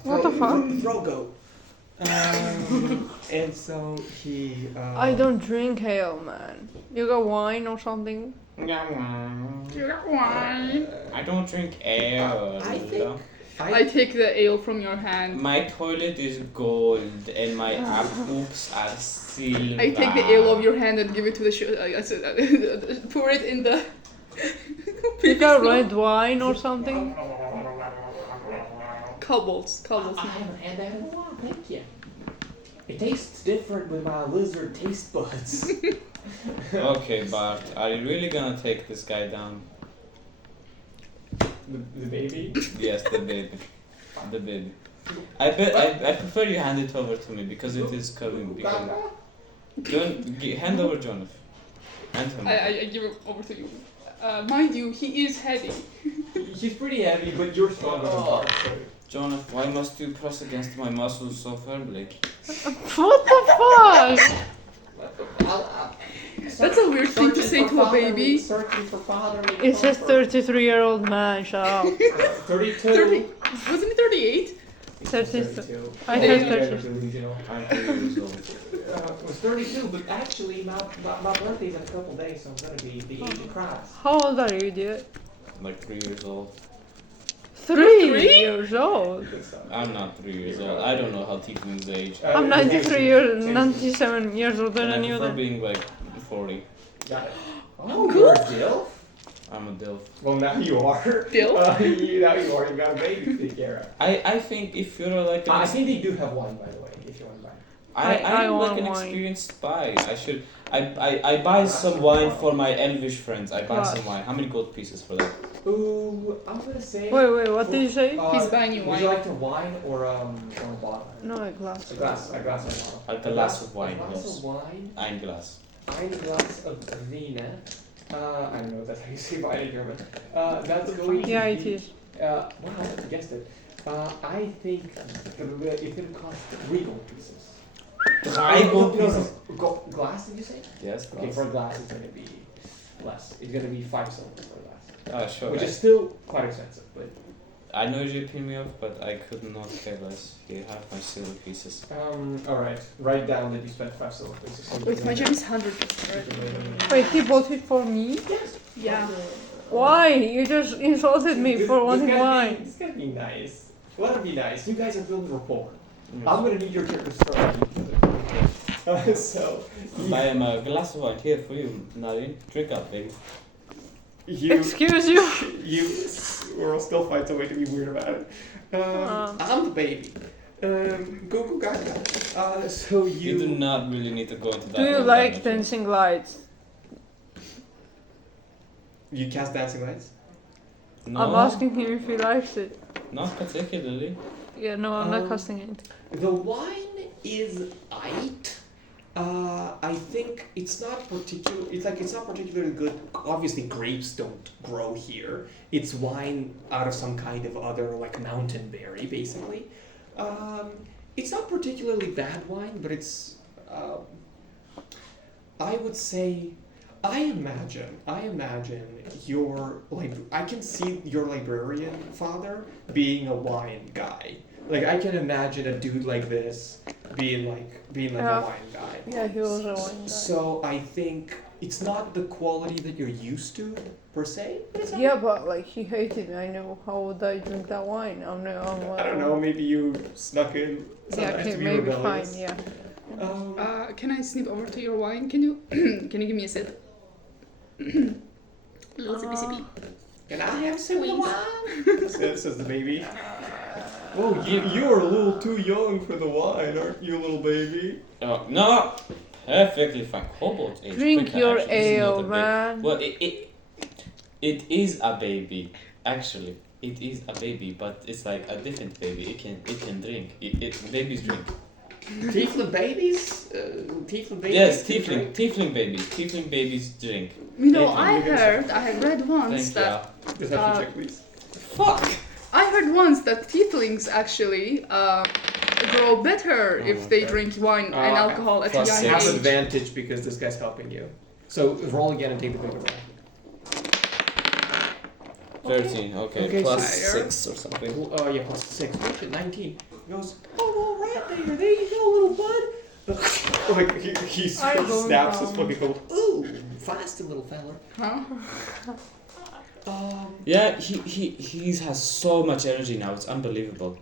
What the fuck? Throw goat. And so he. I don't drink ale, man. You got wine or something? You got wine. I don't drink ale. I think. I take the ale from your hand. My toilet is gold and my poops are silver. I take the ale of your hand and give it to the pour it in the. You got red wine or something? Cobbles. I haven't had that in a while. Thank you. It tastes different with my lizard taste buds. Okay, Bart, are you really gonna take this guy down? The baby. Yes, the baby. The baby. I prefer you hand it over to me because it is coming. Because hand over Jonathan. Hand him. I give it over to you. Mind you, he is heavy. He's pretty heavy, but you're stronger than Bart. Jonathan, why must you press against my muscles so firmly? What the fuck? That's a weird thing to say to a baby. It's a 33-year-old man, shut up. 32. Wasn't it 38? 32. I heard 30. I'm 3 years old. It was 32, but actually my birthday's in a couple days, so I'm gonna be the age of Christ. How old are you, dude? Like 3 years old. 3 years old? I'm not 3 years old. I don't know how tieflings age. I'm 97 years older And I than you prefer then. being like 40. Got it. Oh, you're a DILF? I'm a DILF. Well, now you are. DILF? Now you are. You got a baby to take care of. I think if you're like I think they do have wine, by the way, if you want to buy. I'm want like an wine. experienced spy. I buy some wine for my elvish friends. I buy Gosh. some wine. How many gold pieces for that? Ooh, I'm gonna say. Wait, what did you say? He's buying you Would you wine. like a wine or a bottle? No, a glass. A glass and a bottle. A glass of wine, A glass yes. of wine. Ein Glas. Ein Glas of Vina. I don't know if that's how you say wine in German. That's going to Yeah, be, it is. Wow, I guessed it. I think it's gonna cost 3 gold pieces. 3 gold pieces? Glass, did you say? Yes, Okay, for a glass it's gonna be less. It's gonna be 5 silver for a glass. Sure. Which is still quite expensive, but I know you pin me off, but I could not care less. Here, have my silver pieces. alright. Write down that you spent 5 silver pieces. So you Wait, can- my gem is 100. you Right? can write them. Wait, he bought it for me? Yeah. Why? You just insulted me for wanting This gotta wine. be- It's gonna be nice. Let it be nice. You guys are building rapport. Yes. I'm gonna need your character to start. So Buy him a glass of wine here for you, Nadine. Drink up, baby. you Excuse you? you will still find some way to be weird about it. I'm the baby. Goku Gaga. So You do not really need to go into that. Do you one, like Daniel. dancing lights? You cast dancing lights? No, I'm asking him if he likes it. not particularly. Yeah, no, I'm not Um, casting it. The wine is aight. I think it's not particular. It's not particularly good. Obviously, grapes don't grow here. It's wine out of some kind of other like mountain berry, basically. It's not particularly bad wine, but it's. I would say, I imagine your I can see your librarian father being a wine guy. Like I can imagine a dude like this being like Yeah. a wine guy. Yeah, he was a wine guy. So I think it's not the quality that you're used to per se. But it's Yeah, but like he hated me. I know. How would I drink that wine? I don't know. Maybe you snuck in. Yeah, sometimes okay, to be maybe rebellious. fine. Yeah. Can I snip over to your wine? Can you can you give me a sip? Little sippy sippy. Can I have some of the wine? says the baby. Oh, you're a little too young for the wine, aren't you, little baby? Oh, no! Perfectly fine. Cobalt age Drink quicker, your actually. This is not ale, a baby. man. Well, it is a baby. Actually, it is a baby, but it's like a different baby. It can drink. Babies drink. Tiefling babies? Tiefling babies? Yes, can drink? tiefling babies. Tiefling babies drink. You know, Thank I had read once Thank that you. Just have to check, please. Fuck! I heard once that tieflings actually grow better if they okay. drink wine and alcohol at a plus young six. Have age. advantage because this guy's helping you. So roll again and take the bigger roll. 13, okay, Okay, plus so- 6 or something. Yeah, plus 6. Which is 19. He goes, oh, all right there. There you go, little bud. Like, he I don't snaps his know. fucking goes, ooh, fast little fella. Huh? Yeah, he has so much energy now, it's unbelievable.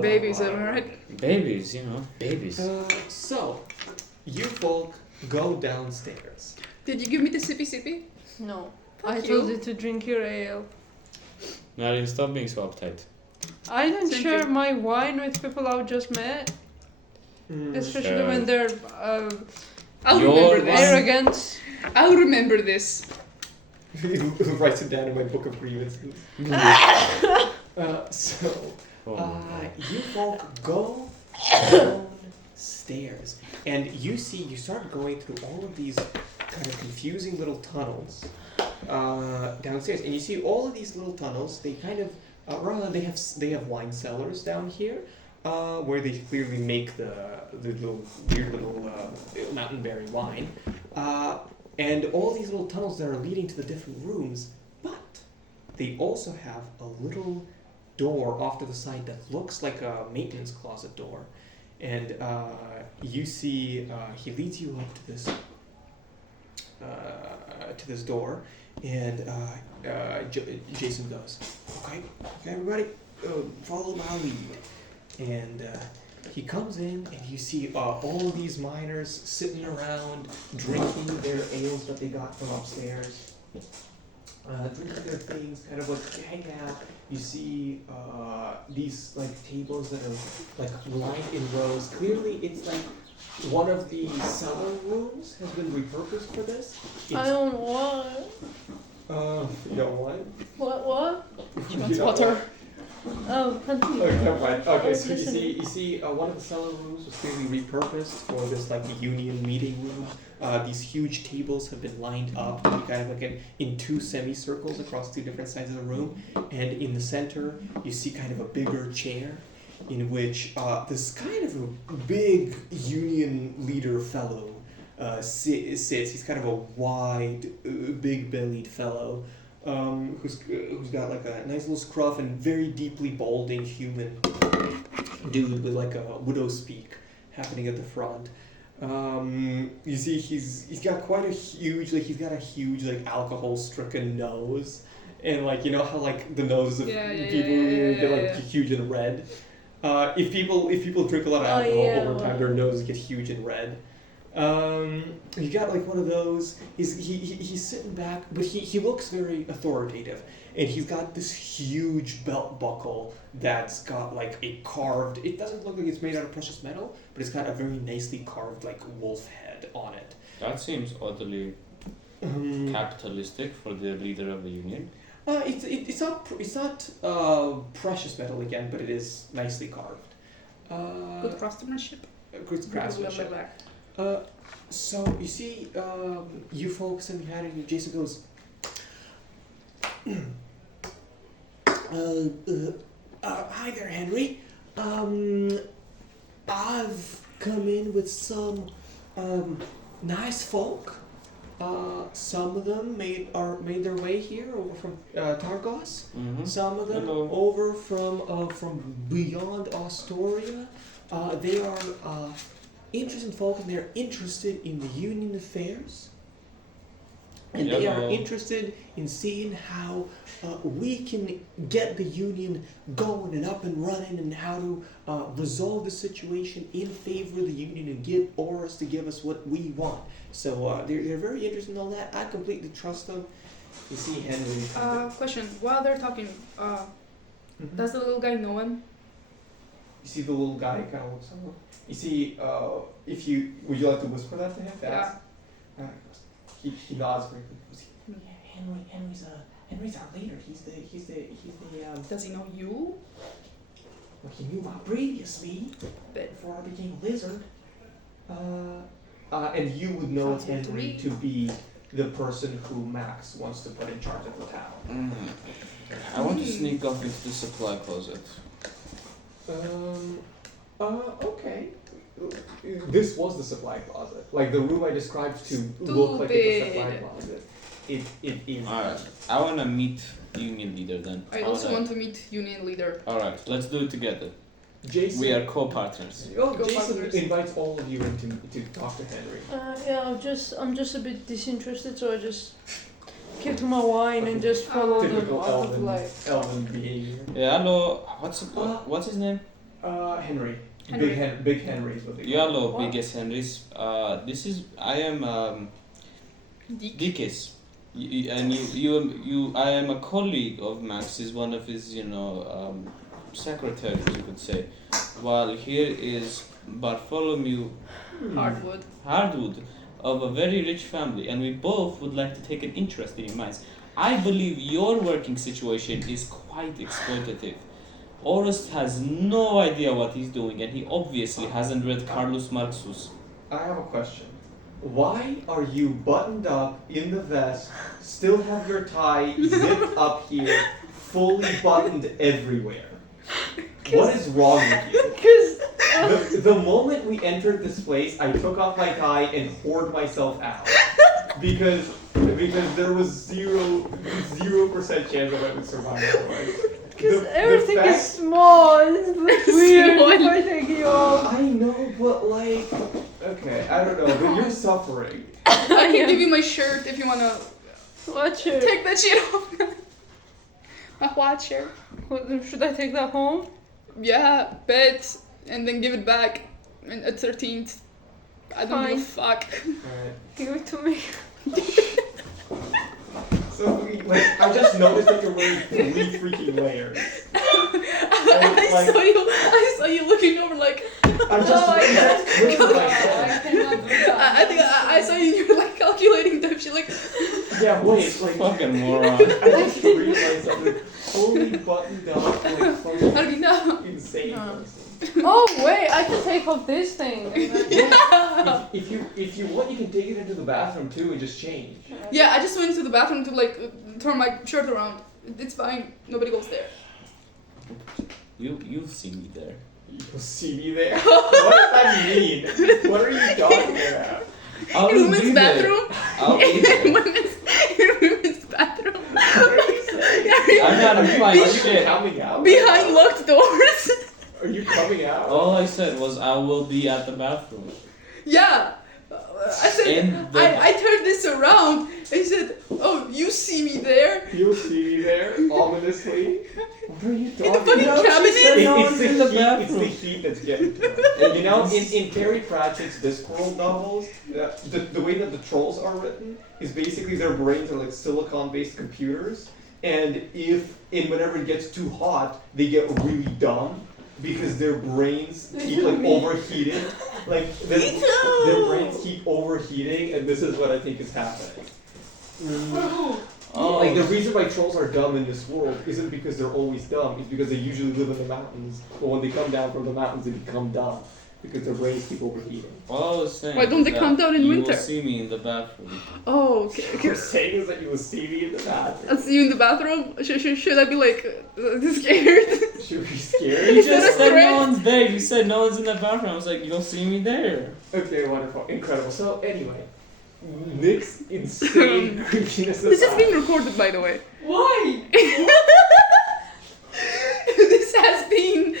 Babies, am I right? Babies, you know, babies. So, you folk go downstairs. Did you give me the sippy sippy? No. Fuck I you. told you to drink your ale. Narin, stop being so uptight. I don't Thank share you. my wine with people I've just met, especially Sure. when they're I'll Your remember wine- this. arrogant. I'll remember this. Who writes it down in my book of grievances. So, you folk go downstairs, and you start going through all of these kind of confusing little tunnels downstairs, and you see all of these little tunnels. They kind of they have wine cellars down here, where they clearly make the little weird little mountainberry wine, and all these little tunnels that are leading to the different rooms. But they also have a little door off to the side that looks like a maintenance closet door, and you see he leads you up to this door, and Jason goes, okay, everybody, follow my lead, and he comes in, and you see all these miners sitting around drinking their ales that they got from upstairs. Drinking their things, kind of like hanging out. You see these like tables that are like lined in rows. Clearly, it's like one of the cellar rooms has been repurposed for this. I don't want. You don't want? What? She wants water. Oh, continue. Okay, never mind. Okay, so Listening. you see one of the cellar rooms was clearly repurposed for this like union meeting room. These huge tables have been lined up kind of like in two semicircles across two different sides of the room, and in the center you see kind of a bigger chair in which this kind of a big union leader fellow sits. He's kind of a wide, big-bellied fellow. Who's got like a nice little scruff and very deeply balding human dude with like a widow's peak happening at the front. You see he's got quite a huge alcohol-stricken nose, and like you know how like the noses of Yeah, people get like yeah. huge and red. If people drink a lot of alcohol over time, their noses get huge and red. He got like one of those. He's sitting back, but he looks very authoritative, and he's got this huge belt buckle that's got like a carved. It doesn't look like it's made out of precious metal, but it's got a very nicely carved like wolf head on it. That seems oddly capitalistic for the leader of the union. It's not precious metal again, but it is nicely carved. Good craftsmanship. Good craftsmanship. So you see, you folks in behind you, Jason goes. Hi there, Henry. I've come in with some nice folk. Some of them made their way here over from Targos. Mm-hmm. Some of them Hello. over from beyond Astoria. They are interesting folk, and they're interested in the union affairs. And they are Hello. interested in seeing how we can get the union going and up and running, and how to resolve the situation in favor of the union and get Oris to give us what we want. So they're very interested in all that. I completely trust them. You see, Henry. Question. While they're talking, does the little guy know him? You see the little guy kind of looks over. You see, would you like to whisper that to him? Yeah. He nods very quickly. Yeah, Henry's our leader. He's the Does he know you? Well, he knew about previously, before I became a lizard. And you would know Sounds good to Henry me. to be the person who Max wants to put in charge of the town. I want to sneak off into the supply closet. Okay. This was the supply closet. Like the room I described to look like it's a supply Stupid. closet. It is. Alright, I want to meet union leader then. I also want to meet union leader. Alright, let's do it together. Jason. We are co-partners. Oh, Go Jason partners. invites all of you in to talk to Henry. Yeah, I'm just a bit disinterested, so I just keep to my wine and just follow the Typical path of elven life. behavior. Yeah, hello. What's his name? Henry. Henry. Big Henry is what they call Yeah, him. hello, What? biggest Henrys. I am Dikis. I am a colleague of Max's, one of his, secretaries, you could say. While here is Bartholomew Hardwood. Hardwood of a very rich family, and we both would like to take an interest in your minds. I believe your working situation is quite exploitative. Orest has no idea what he's doing, and he obviously hasn't read Carlos Marx's. I have a question. Why are you buttoned up in the vest, still have your tie zipped up here, fully buttoned everywhere? What is wrong with you? The moment we entered this place, I took off my tie and poured myself out. Because there was 0% chance that I would survive otherwise. Because everything is small. It's weird if I take you off. I know, but okay, I don't know, but you're suffering. I can give you my shirt if you wanna Watch it. take that shit off. My white shirt. Should I take that home? Yeah, bet. And then give it back at 13th. I don't give a fuck. Alright. Give it to me. So, I just noticed that you're wearing 3 freaking layers. I saw you looking over like. I just twisted my head. I think I saw you were like calculating type shit like. Yeah, wait, Fucking moron. I just realized something. Fully buttoned up, fucking How do you know? insane person. Oh wait, I can take off this thing. If you want, you can take it into the bathroom too and just change. Yeah, I just went to the bathroom to turn my shirt around. It's fine. Nobody goes there. You'll see me there. You'll see me there. What does that mean? What are you talking about? I'll In women's be there. bathroom. I'll be there. In women's bathroom. What are you saying? I'm not Are fine you shit. coming out? Behind locked doors. Are you coming out? All I said was I will be at the bathroom. Yeah. I said, In the- I turned this around and said, oh, you see me there? You'll see me there, ominously. What are you talking In the fucking about? cabinet? It's in the the bathroom. heat that's getting to it. You know, in Terry Pratchett's Discworld novels, the way that the trolls are written is basically their brains are like silicon-based computers, and whenever it gets too hot, they get really dumb because their brains keep like overheating. Like their brains keep overheating, and this is what I think is happening. Oh, Like the reason why trolls are dumb in this world isn't because they're always dumb, it's because they usually live in the mountains. But when they come down from the mountains, they become dumb because their brains keep overheating. all I was saying. Why don't is they that come down in you winter? will see me in the bathroom. Oh, okay. What okay. you're saying is that you will see me in the bathroom. I'll see you in the bathroom. Should I be like scared? Should we be scared? You Is that just a said threat? no one's there. You said no one's in the bathroom. I was like, you'll see me there. Okay, wonderful, incredible. So anyway, Nick's insane creepiness. This is aside- being recorded, by the way. Why? This has been.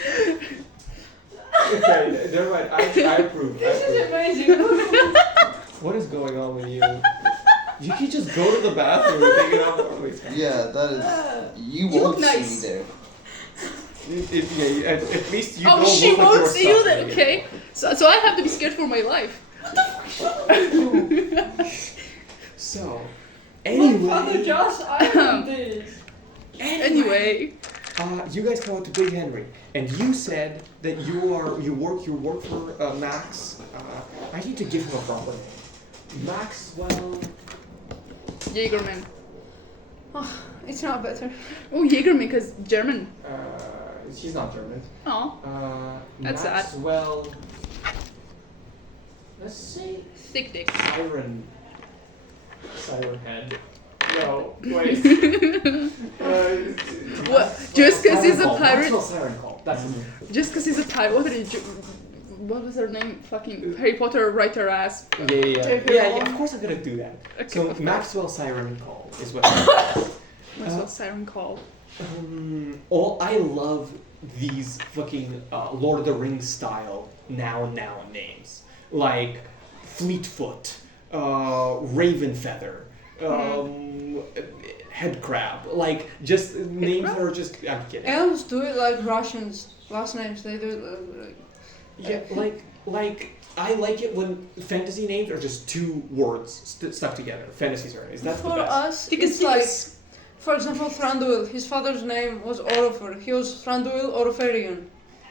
Okay, never mind. I approve. I approve. Amazing. What is going on with you? You can just go to the bathroom and take it out normally. Yeah, that is. You You won't look see nice. me there. At least you Oh, don't she look like won't you're see you then. suffering. Okay, so I have to be scared for my life. So, My father anyway, just ironed this. Anyway, you guys come out to Big Henry, and you said that you work for Max. I need to give him a proper name. Maxwell. Jägerman. It's not better. Oh, Jägerman, because German. She's not German. Oh, That's sad. Maxwell. Let's say thick dick. Siren Head. No, wait. What? Just because he's a Siren Call. pirate? Maxwell Siren Call. That's his name. Just because he's a pirate? What was her name? Fucking Harry Potter writer ass. Yeah, of course I'm gonna do that. Okay, So of Maxwell Siren Call is what. What's that siren call? I love these fucking Lord of the Rings style now names like Fleetfoot, Ravenfeather, Headcrab, like just names that are just. I'm kidding. Elves do it like Russians. Last names, they do it like. Yeah, like I like it when fantasy names are just two words stuck together. Fantasy is that's the For best. us, Because it's like, for example, Thranduil. His father's name was Orofer. He was Thranduil Oroferion.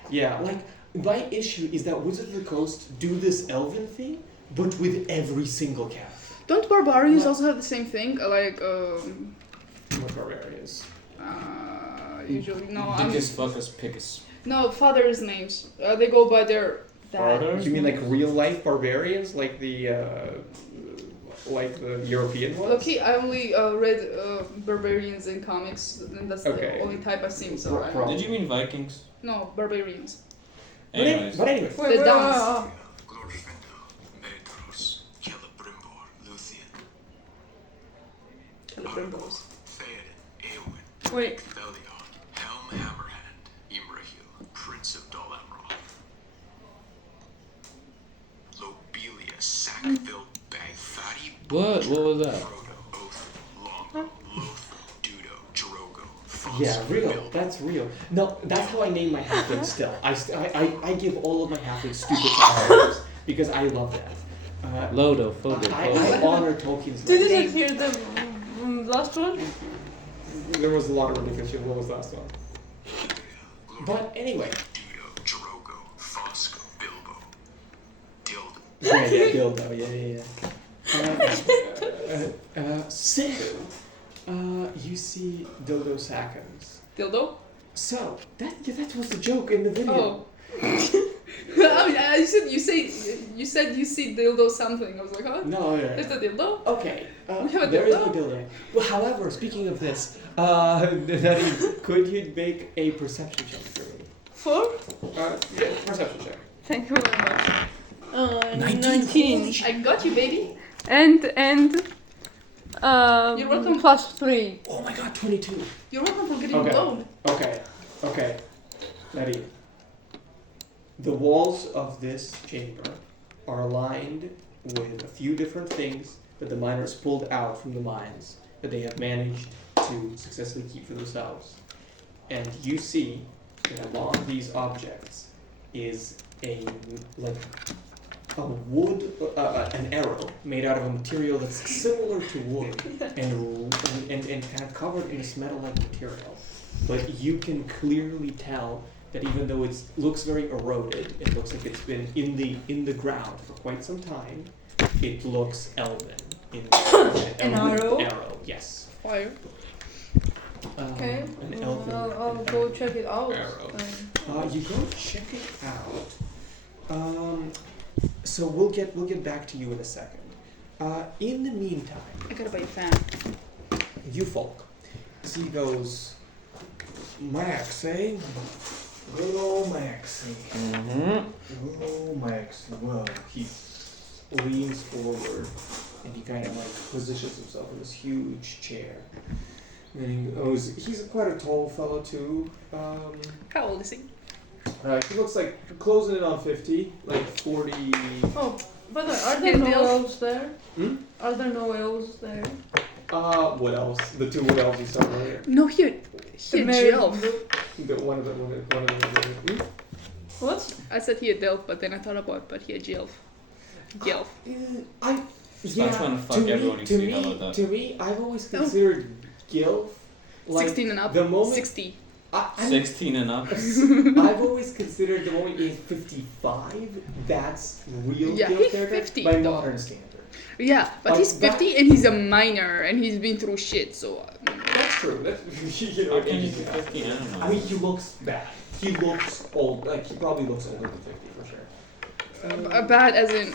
Yeah, like my issue is that Wizards of the Coast do this elven thing, but with every single cat. Don't barbarians What? also have the same thing? Like, What barbarians? usually, no, I'm, Dickus, fuckus, pickus. no, fathers' names. They go by their dad. Father? You mean like real life barbarians, like the European ones? Okay, I only read barbarians in comics, and that's Okay. the only type I've seen. So I, Pro- Did you mean Vikings? no, barbarians. Anyways. But anyway, Wait, The dance. Glorfindel, Medros, Celebrimbor, Luthien, Celebrimbors. Theoden, Eowyn, Wait. Thelion, Helm Hammerhand, Imrahil, Prince of Dol Amroth, Lobelia, Sackville, Bagfatti, What was that? Frodo, Oath, Longo, Loth, Dudo, Drogo, Foss, yeah, real. Bilbo. That's real. No, that's how I name my halflings still. I give all of my halflings stupid names because I love that. Lodo, Fodo, I honor Tolkien's Did name. you hear the last one? There was a lot of ridiculous shit. What was the last one? But anyway. Dudo, Drogo, Fosco, Bilbo, Dildo. Yeah, dildo. Yeah. So, you see dildo seconds. Dildo? So that was the joke in the video. Oh. I mean, you said you see dildo something. I was like, huh? No, yeah. There's a dildo? Okay. We have a there is no dildo? dildo. Well, however, speaking of this, Nutty, could you make a perception check for me? Four? Yeah, perception check. Thank you very much. 19. I got you, baby. And You're welcome. plus 3. Oh my god, 22. You're welcome for getting Okay. blown. Okay. Nutty. The walls of this chamber are aligned with a few different things that the miners pulled out from the mines that they have managed to successfully keep for themselves. And you see that along these objects is a a wood, an arrow made out of a material that's similar to wood and kind of covered in this metal-like material. But you can clearly tell that even though it looks very eroded, it looks like it's been in the ground for quite some time. It looks elven. An arrow? Arrow, yes. Fire. Okay. An elven. I'll go check it out. Arrow. You go check it out. So we'll get back to you in a second. In the meantime, I gotta buy a fan. you folk. So he goes, Max, eh? Good old Maxie. Good old Maxie. Well, he leans forward and he kind of like positions himself in this huge chair. And he goes, he's quite a tall fellow too. How old is he? He looks like closing in on 50, like 40. Oh, but are there And no they'll- elves there? Hmm? Are there no elves there? What else? The two wood elves you saw earlier. No, he had married- elf. One of them. What? I said he had elf, but then I thought about, but he had Gelf. Gelf. Stop trying to fuck everyone you see, how about that? To me, I've always considered Gilf like 16 and up. the moment 60. 16 and up. I've always considered the moment he's 55, that's real Yeah, Gilf he's character 50 by though. modern standard. Yeah, but Like he's 50 and he's a minor and he's been through shit, so. That's true. That's, you know, How can you ages be pass. 50? I don't know. I mean, he looks bad. He looks old. Like he probably looks older than 50 for sure. Bad as in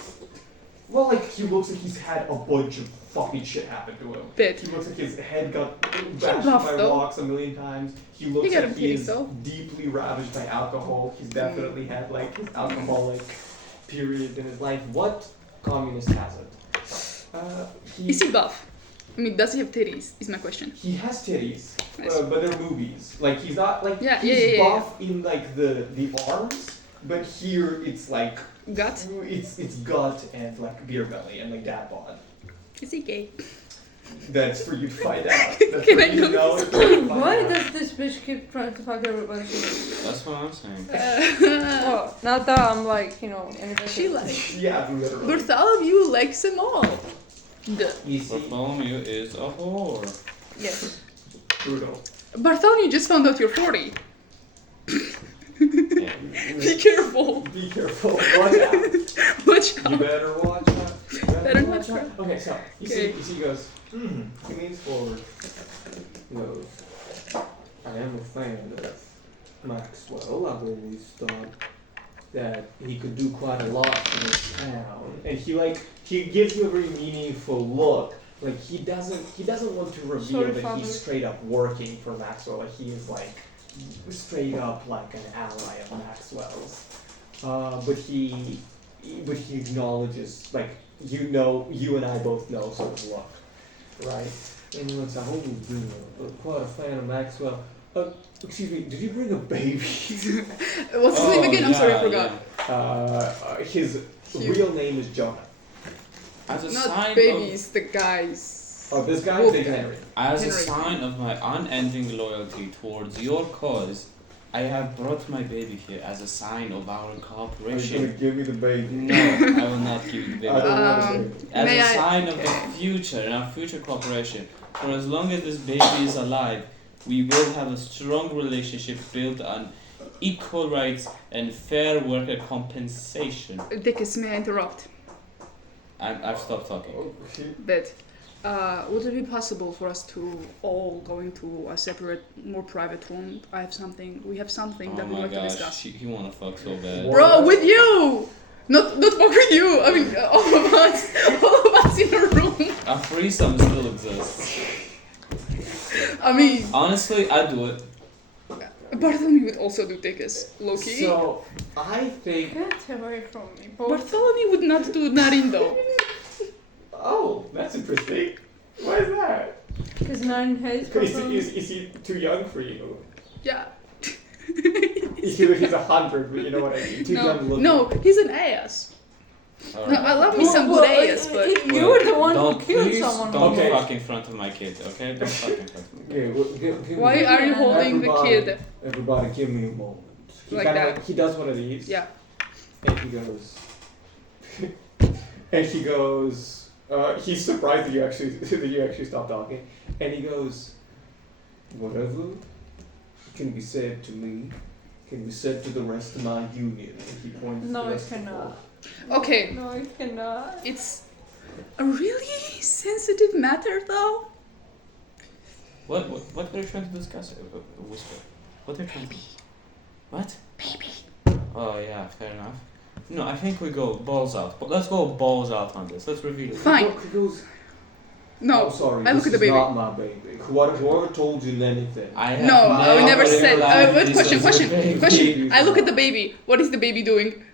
Well, like he looks like he's had a bunch of fucking shit happen to him. Bit. He looks like his head got bashed buff, by though. rocks a million times. He looks He got like him he titties, is though. deeply ravaged by alcohol. He's definitely had like his alcoholic period in his life. What communist hasn't? is he buff? I mean, does he have titties? Is my question. He has titties, Nice. but they're boobies. Like he's not like Yeah, he's yeah. buff in like the arms, but here it's like Gut? it's gut and like beer belly and like dad bod. Is he gay? That's for you to find out. That's Can for I you to know know. It's for you to find Why out. does this bitch keep trying to fuck everybody? That's what I'm saying. Oh, not that I'm like, She likes. Yeah, literally. Bartholomew likes them all. Duh. You see, Bartholomew is a whore. Yes. brutal. Bartholomew just found out you're 40. Yeah. Be careful. Be careful. Watch out. Watch You out. better watch out. You Better watch not out. Okay, so you Okay. see, he goes. He leans forward. He goes. I am a fan of Maxwell. I've always thought that he could do quite a lot for this town. And he gives you a very meaningful look. Like he doesn't want to reveal Sorry, that father. he's straight up working for Maxwell. Like he is like straight up like an ally of Maxwell's. But he acknowledges, like, you and I both know sort of look, right? And he looks, I've always been quite a fan of Maxwell. Excuse me, did you bring a baby? What's his name again? I'm sorry, I yeah, forgot. yeah. His Hugh. real name is Jonah. As a Not sign babies, the guys. Oh, this guy, Wolf Big guy. Henry. as a Henry. sign of my unending loyalty towards your cause, I have brought my baby here as a sign of our Are you cooperation. gonna give me the baby? No, I will not give you the I baby. don't want a baby. As May a I- sign of okay. the future and our future cooperation, for as long as this baby is alive, we will have a strong relationship built on equal rights and fair worker compensation. Dickus, may I interrupt? I've stopped talking. But would it be possible for us to all go into a separate, more private room? We have something Oh that we'd my like to gosh, discuss. he wanna fuck so bad. What? Bro, with you! Not fuck with you! I mean, all of us in a room. A threesome still exists. I mean, Honestly, I'd do it. Bartholomew would also do Dickus, low-key. So, I think. Get away from me, both. Bartholomew would not do Narin though. Oh, that's interesting. Why is that? Because nine hates Is he too young for you? Yeah. He's 100, but you know what I mean. Too young looking. No, he's an ass. No, Alright. I love me some good ass, but You were the one who Don't- killed please someone. Don't Okay. fuck in front of my kid, okay? Don't fuck in front of me. Okay, well, give why me, are you holding the kid? Everybody, give me a moment. He Like kinda that. he does one of these. Yeah. And he goes, And he goes, he's surprised that you actually stopped talking. And he goes, whatever can be said to me can be said to the rest of my union. And he points to No, the it rest of the cannot. floor. Okay, No, it cannot. it's a really sensitive matter, though. What were you trying to discuss? Whisper. What are you trying to? What? Baby. Oh yeah, fair enough. No, I think we go balls out. Let's go balls out on this. Let's reveal it. Fine. He goes, No, I'm sorry, I look this at the is baby. not my baby. Whoever told you anything? I have No, I never said. realized Wait, this was a baby. question. I look at the baby. What is the baby doing?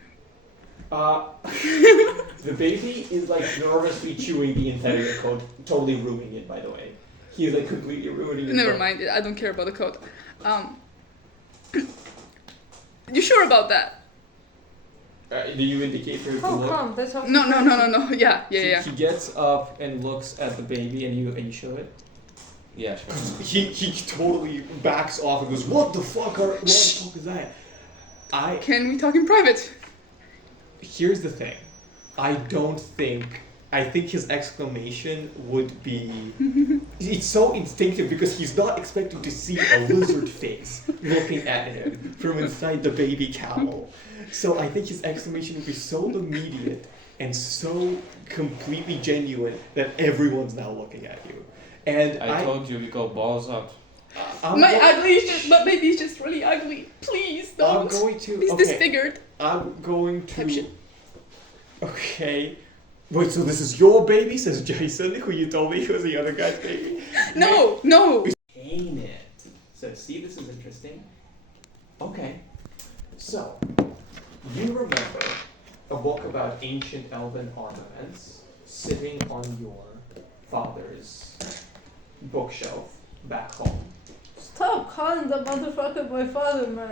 The baby is like nervously chewing the entire code, totally ruining it, by the way. He is like completely ruining it. Never mind. I don't care about the code. You sure about that? Do you indicate for him to How look? come? That's how. No. Yeah. He gets up and looks at the baby, and you show it. Yeah, sure. He totally backs off and goes, "What the fuck is that?" Can we talk in private? Here's the thing. I think his exclamation would be. It's so instinctive because he's not expecting to see a lizard face looking at him from inside the baby cowl. So I think his exclamation would be so immediate and so completely genuine that everyone's now looking at you. And I told you we go balls out. My baby is just really ugly. Please don't. I'm going to. He's Okay, disfigured. I'm going Type to. shit. Okay. Wait, so this is your baby? Says Jason, who you told me was the other guy's baby. No. Ain't it? So see, this is interesting. Okay. So, you remember a book about ancient elven ornaments sitting on your father's bookshelf back home. Stop calling the motherfucker my father, man.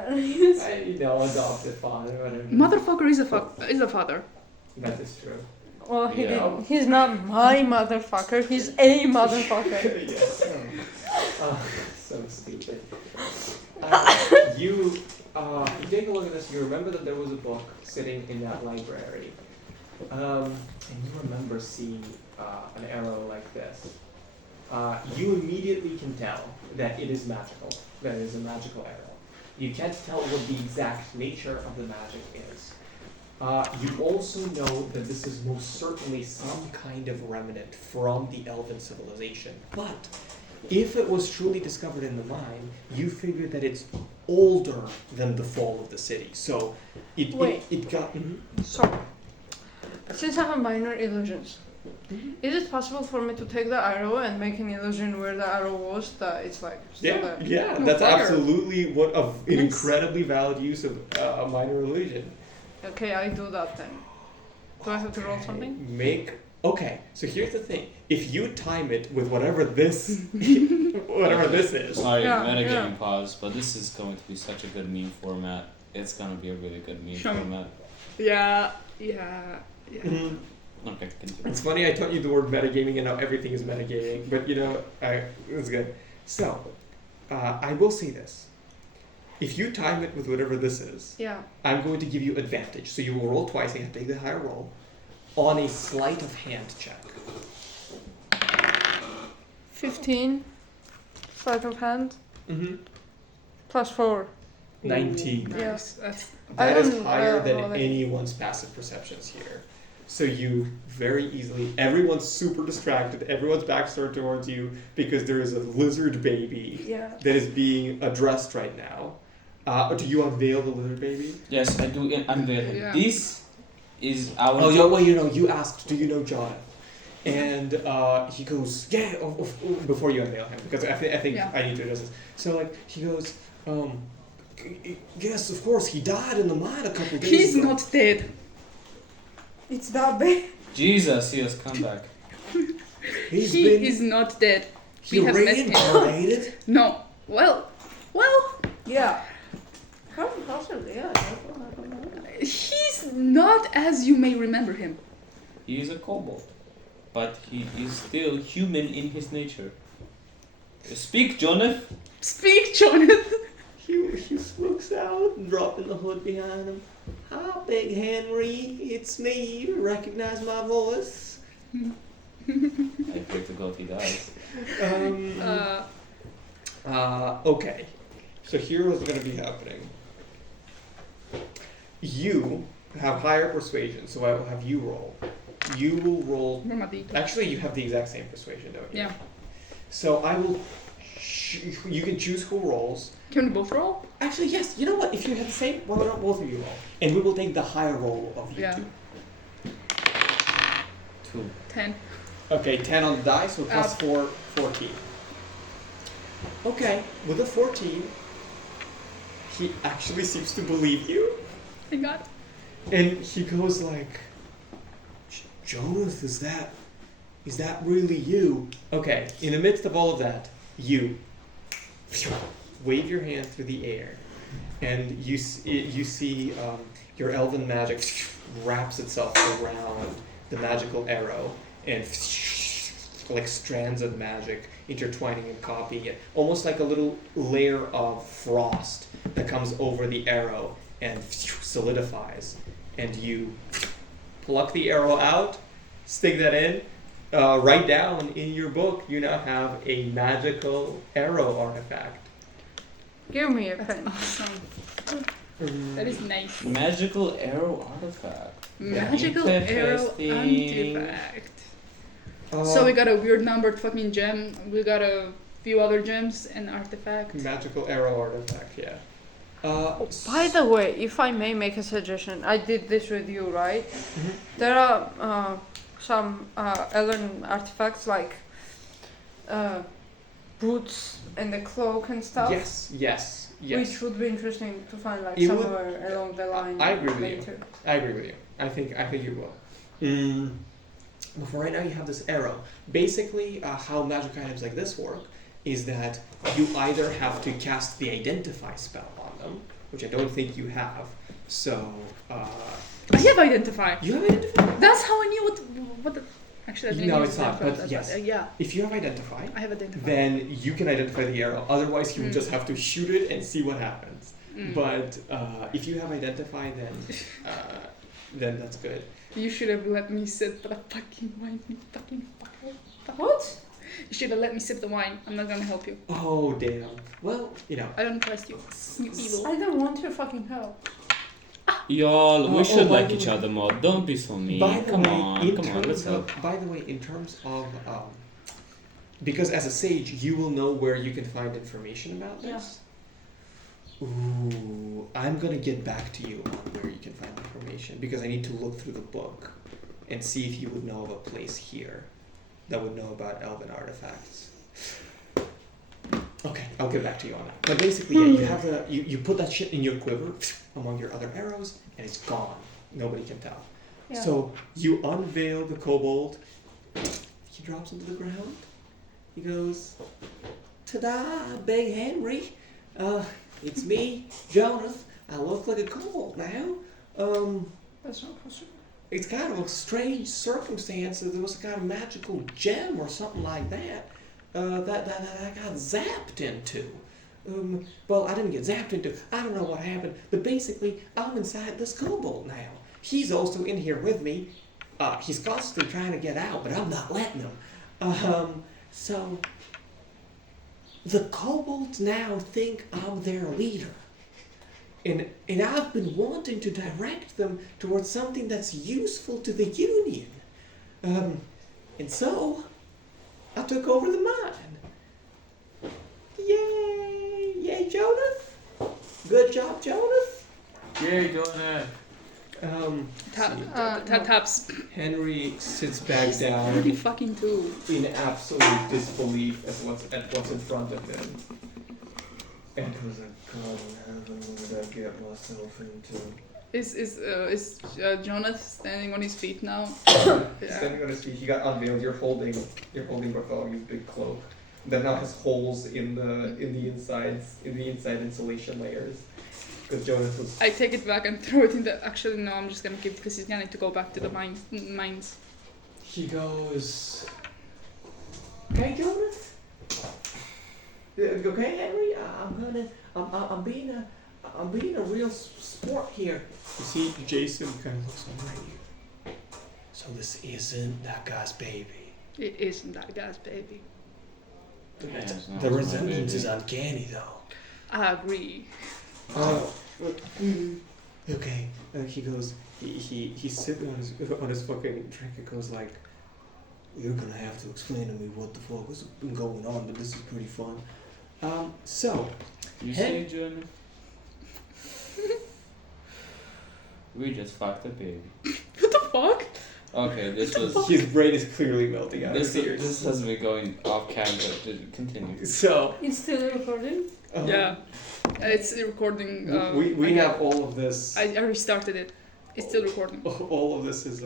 I know, adopted father, whatever. Motherfucker is a father. That is true. Well, he Yeah. didn't. He's not my motherfucker. He's a motherfucker. Yes. So stupid. You take a look at this. You remember that there was a book sitting in that library, and you remember seeing an arrow like this. You immediately can tell that it is magical. That it is a magical arrow. You can't tell what the exact nature of the magic is. You also know that this is most certainly some kind of remnant from the elven civilization. But if it was truly discovered in the mine, you figure that it's older than the fall of the city. So it got. So, since I have minor illusions, is it possible for me to take the arrow and make an illusion where the arrow was that it's like still there? Yeah, No, that's fire. absolutely an Nice. incredibly valid use of a minor illusion. Okay, I do that then. Do I have to roll something? Okay, so here's the thing. If you time it with whatever this whatever this is. Sorry, Yeah, metagaming yeah. pause, but this is going to be such a good meme format. It's gonna be a really good meme Show me. format. Yeah. Mhm. Okay, continue. It's funny I taught you the word metagaming and now everything is metagaming, but it's good. So, I will say this. If you time it with whatever this is, Yeah. I'm going to give you advantage. So you will roll twice, and you have to take the higher roll, on a sleight of hand check. 15. Sleight of hand. Mm-hmm. Plus 4. 19. Yeah. Nice. That's That is don't- higher than well, anyone's passive perceptions here. So you very easily, everyone's super distracted, everyone's backs turned towards you because there is a lizard baby Yeah. that is being addressed right now. Do you unveil the lizard baby? Yes, I do unveil him. Yeah. This is our. You asked, do you know Jonathan? And he goes, yeah, before you unveil him, because I think Yeah. I need to address this. So he goes, yes, of course, he died in the mine a couple days He's ago. not dead. It's that big. Jesus, he has come back. He's He been, is not dead. he we have met him. reincarnated? No. Well. Yeah. Possibly, yeah. I don't know. He's not as you may remember him. He is a kobold, but he is still human in his nature. Speak, Jonathan. Speak, Jonathan. He looks out, dropping the hood behind him. Big Henry, it's me. You recognize my voice? I pray to God he dies. Okay. So here is going to be happening. You have higher persuasion, so I will have you roll. You will roll. Actually, you have the exact same persuasion, don't you? Yeah. So I will. You can choose who rolls. Can we both roll? Actually, yes. You know what? If you have the same, why not both of you roll? And we will take the higher roll of you Yeah. two. 10. Okay, 10 on the die, so plus 4, 14. Okay, with a 14, he actually seems to believe you. Thank God. And he goes like, Jonas, is that really you? Okay, in the midst of all of that, you wave your hand through the air, and you see your elven magic wraps itself around the magical arrow, and like strands of magic intertwining and copying it, almost like a little layer of frost that comes over the arrow and solidifies, and you pluck the arrow out, stick that in, write down in your book, you now have a magical arrow artifact. Give me a pen. Awesome. That is nice. Magical arrow artifact. Magical arrow Interesting. artifact. So we got a weird numbered fucking gem. We got a few other gems and artifacts. Magical arrow artifact, yeah. By the way, if I may make a suggestion, I did this with you, right? Mhm. There are some elven artifacts like boots and the cloak and stuff. Yes. Which would be interesting to find like It would- somewhere along the line. I agree with you. later. I agree with you. I think you will. But for right now, you have this arrow. Basically, how magic items like this work is that you either have to cast the identify spell on them, which I don't think you have. So I have identify. you have identify. That's how I knew what the. Actually, I didn't No, use it's not, that, but yes. yeah, If you have identify, I have identify. then you can identify the arrow. Otherwise, you would just have to shoot it and see what happens. But if you have identify, then that's good. You should have let me sip the fucking wine, you fucking fucker. What? You should have let me sip the wine. I'm not gonna help you. Oh damn. Well, you know. I don't trust you. You evil. I don't want your fucking help. Y'all, we should by like the each way- other more. Don't be so mean. By the Come way, on, let's help. By the way, in terms of because as a sage, you will know where you can find information about this. Ooh, I'm gonna get back to you on where you can find information because I need to look through the book and see if you would know of a place here that would know about elven artifacts. Okay, I'll get back to you on that. But basically, yeah, you have you put that shit in your quiver among your other arrows, and it's gone. Nobody can tell. Yeah. So you unveil the kobold. He drops into the ground. He goes, "Ta-da, Big Henry. It's me, Jonas. I look like a kobold now. That's not possible. It's kind of a strange circumstance that there was a kind of magical gem or something like that that I got zapped into. Well, I didn't get zapped into. I don't know what happened, but basically, I'm inside this kobold now. He's also in here with me. He's constantly trying to get out, but I'm not letting him. So the kobolds now think I'm their leader. And I've been wanting to direct them towards something that's useful to the Union. And so, I took over the mine. Yay! Yay, Jonas! Good job, Jonas! Yay, Jonah. Taps. Henry sits back down 30 fucking 2. in absolute disbelief at what's in front of him. And was like, God in heaven, what did I get myself into? Is Jonas standing on his feet now? Standing on his feet, he got unveiled. You're holding Bartholomew's big cloak that now has holes in the inside insulation layers. Because Jonas was. I take it back and throw it in the. Actually, no, I'm just gonna keep it because he's gonna need to go back to the mines. He goes. Okay, Jonas. Okay, Henry. I'm being I'm being a real sport here. You see, Jason kind of looks over at you. So this isn't that guy's baby. It isn't that guy's baby. The resemblance is uncanny, though. I agree. Okay. He goes. He's sitting on his fucking drink. It goes like, "You're gonna have to explain to me what the fuck has been going on, but this is pretty fun." So. You see, John? We just fucked a baby. What the fuck? Okay, this was. His brain is clearly melting out of This tears. has me going off camera. Continue. So. It's still recording? Yeah. It's recording. We have all of this. I restarted it. It's still recording. All of this is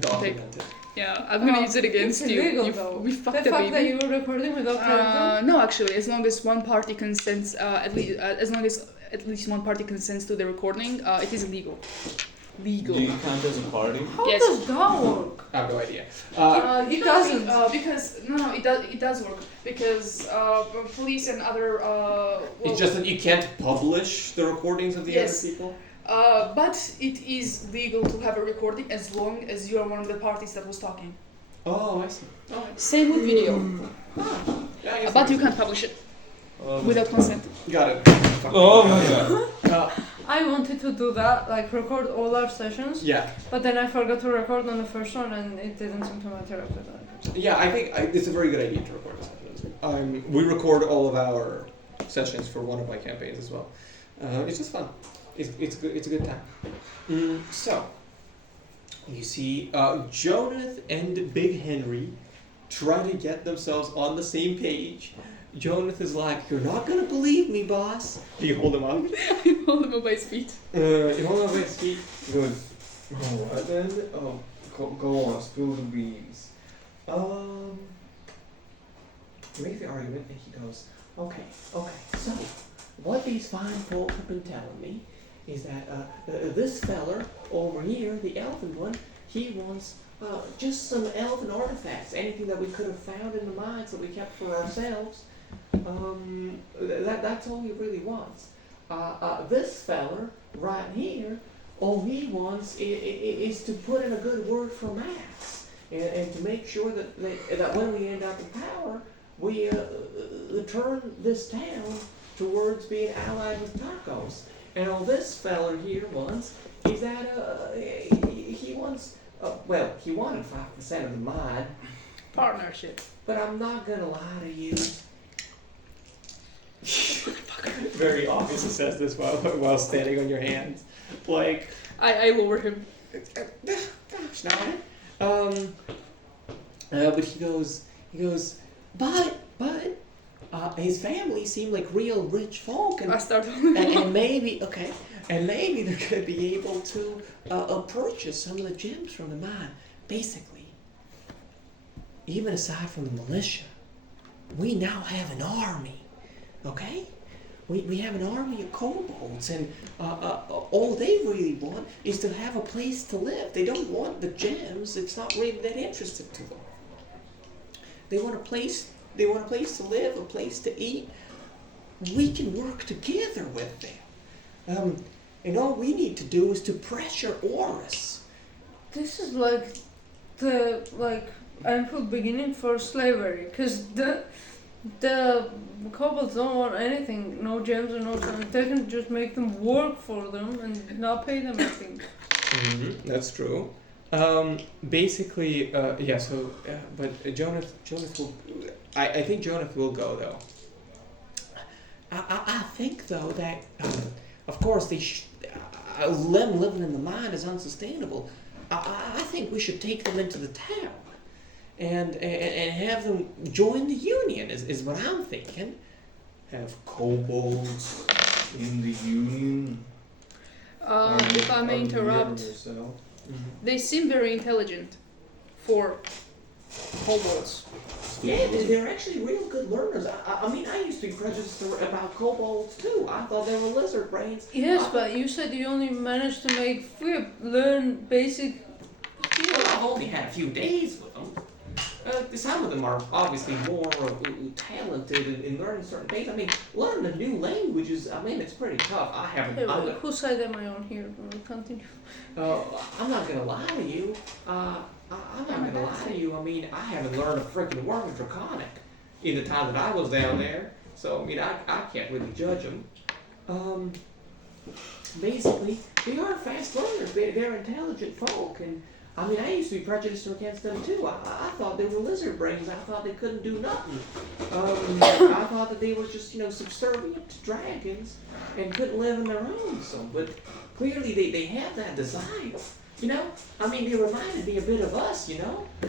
documented. Yeah, I'm gonna use it against it's you. illegal, though. We fucked The a fact that baby. you were recording without telling them? No, actually, as long as one party consents, as long as at least one party consents to the recording, it is illegal. Legal. Do you count as a party? How Yes. does that work? I have no idea. It doesn't. Because no, it does work because police and other. It's just that you can't publish the recordings of the Yes. other people. But it is legal to have a recording as long as you are one of the parties that was talking. Oh, I see. Oh. Same with video, Yeah, but you can't publish it without consent. Got it. Oh my god. I wanted to do that, like record all our sessions, Yeah. but then I forgot to record on the first one and it didn't seem to matter after that. Yeah, I think it's a very good idea to record the sessions. We record all of our sessions for one of my campaigns as well. It's just fun. It's good. It's a good time. So, you see, Jonath and Big Henry try to get themselves on the same page. Jonath is like, "You're not gonna believe me, boss." Do you hold him up? I hold him up by his feet. You hold him up by his feet. He goes, "Oh, what then? Oh, go on, spill the beans." He makes the argument, and he goes, "Okay. So, what these fine folk have been telling me is that this feller over here, the elfin one, he wants just some elfin artifacts, anything that we could have found in the mines that we kept for ourselves. That's all he really wants. This feller right here, all he wants is to put in a good word for Max and to make sure that when we end up in power, we turn this town towards being allied with Tacos. And all this feller here wants is that he wants, he wanted 5% of the mine. Partnership. But I'm not gonna lie to you." Very obviously says this while standing on your hands. Like, I lower him. gosh, no. But he goes, but his family seem like real rich folk, and I start and maybe they're gonna be able to purchase some of the gems from the mine. Basically, even aside from the militia, we now have an army. Okay, we have an army of kobolds, and all they really want is to have a place to live. They don't want the gems. It's not really that interesting to them. They want a place. They want a place to live, a place to eat. We can work together with them. And all we need to do is to pressure Horus. This is like the painful beginning for slavery, because the kobolds don't want anything, no gems or no something. They can just make them work for them and not pay them anything. That's true. Basically, yeah. So, but Jonath will. I think Jonath will go though. I think though that, of course, them living in the mine is unsustainable. I think we should take them into the town, and have them join the union. Is what I'm thinking. Have kobolds in the union. If I may interrupt, they seem very intelligent for kobolds. Yeah, they're actually real good learners. I mean, I used to be prejudiced about kobolds too. I thought they were lizard brains. Yes, but you said you only managed to make learn basic. Well, I've only had a few days with them. some of them are obviously more talented in learning certain things. I mean, learning a new language is, I mean, it's pretty tough. I haven't. Hey, wait, whose side am I on here? Continue. I'm not gonna lie to you. I'm not gonna lie to you. I mean, I haven't learned a freaking word of Draconic in the time that I was down there. So, I mean, I can't really judge them. Basically, they are fast learners. They're intelligent folk. And, I mean, I used to be prejudiced against them, too. I thought they were lizard brains. I thought they couldn't do nothing. I thought that they were just, subservient to dragons and couldn't live on their own. But clearly they have that desire. I mean, they reminded me a bit of us,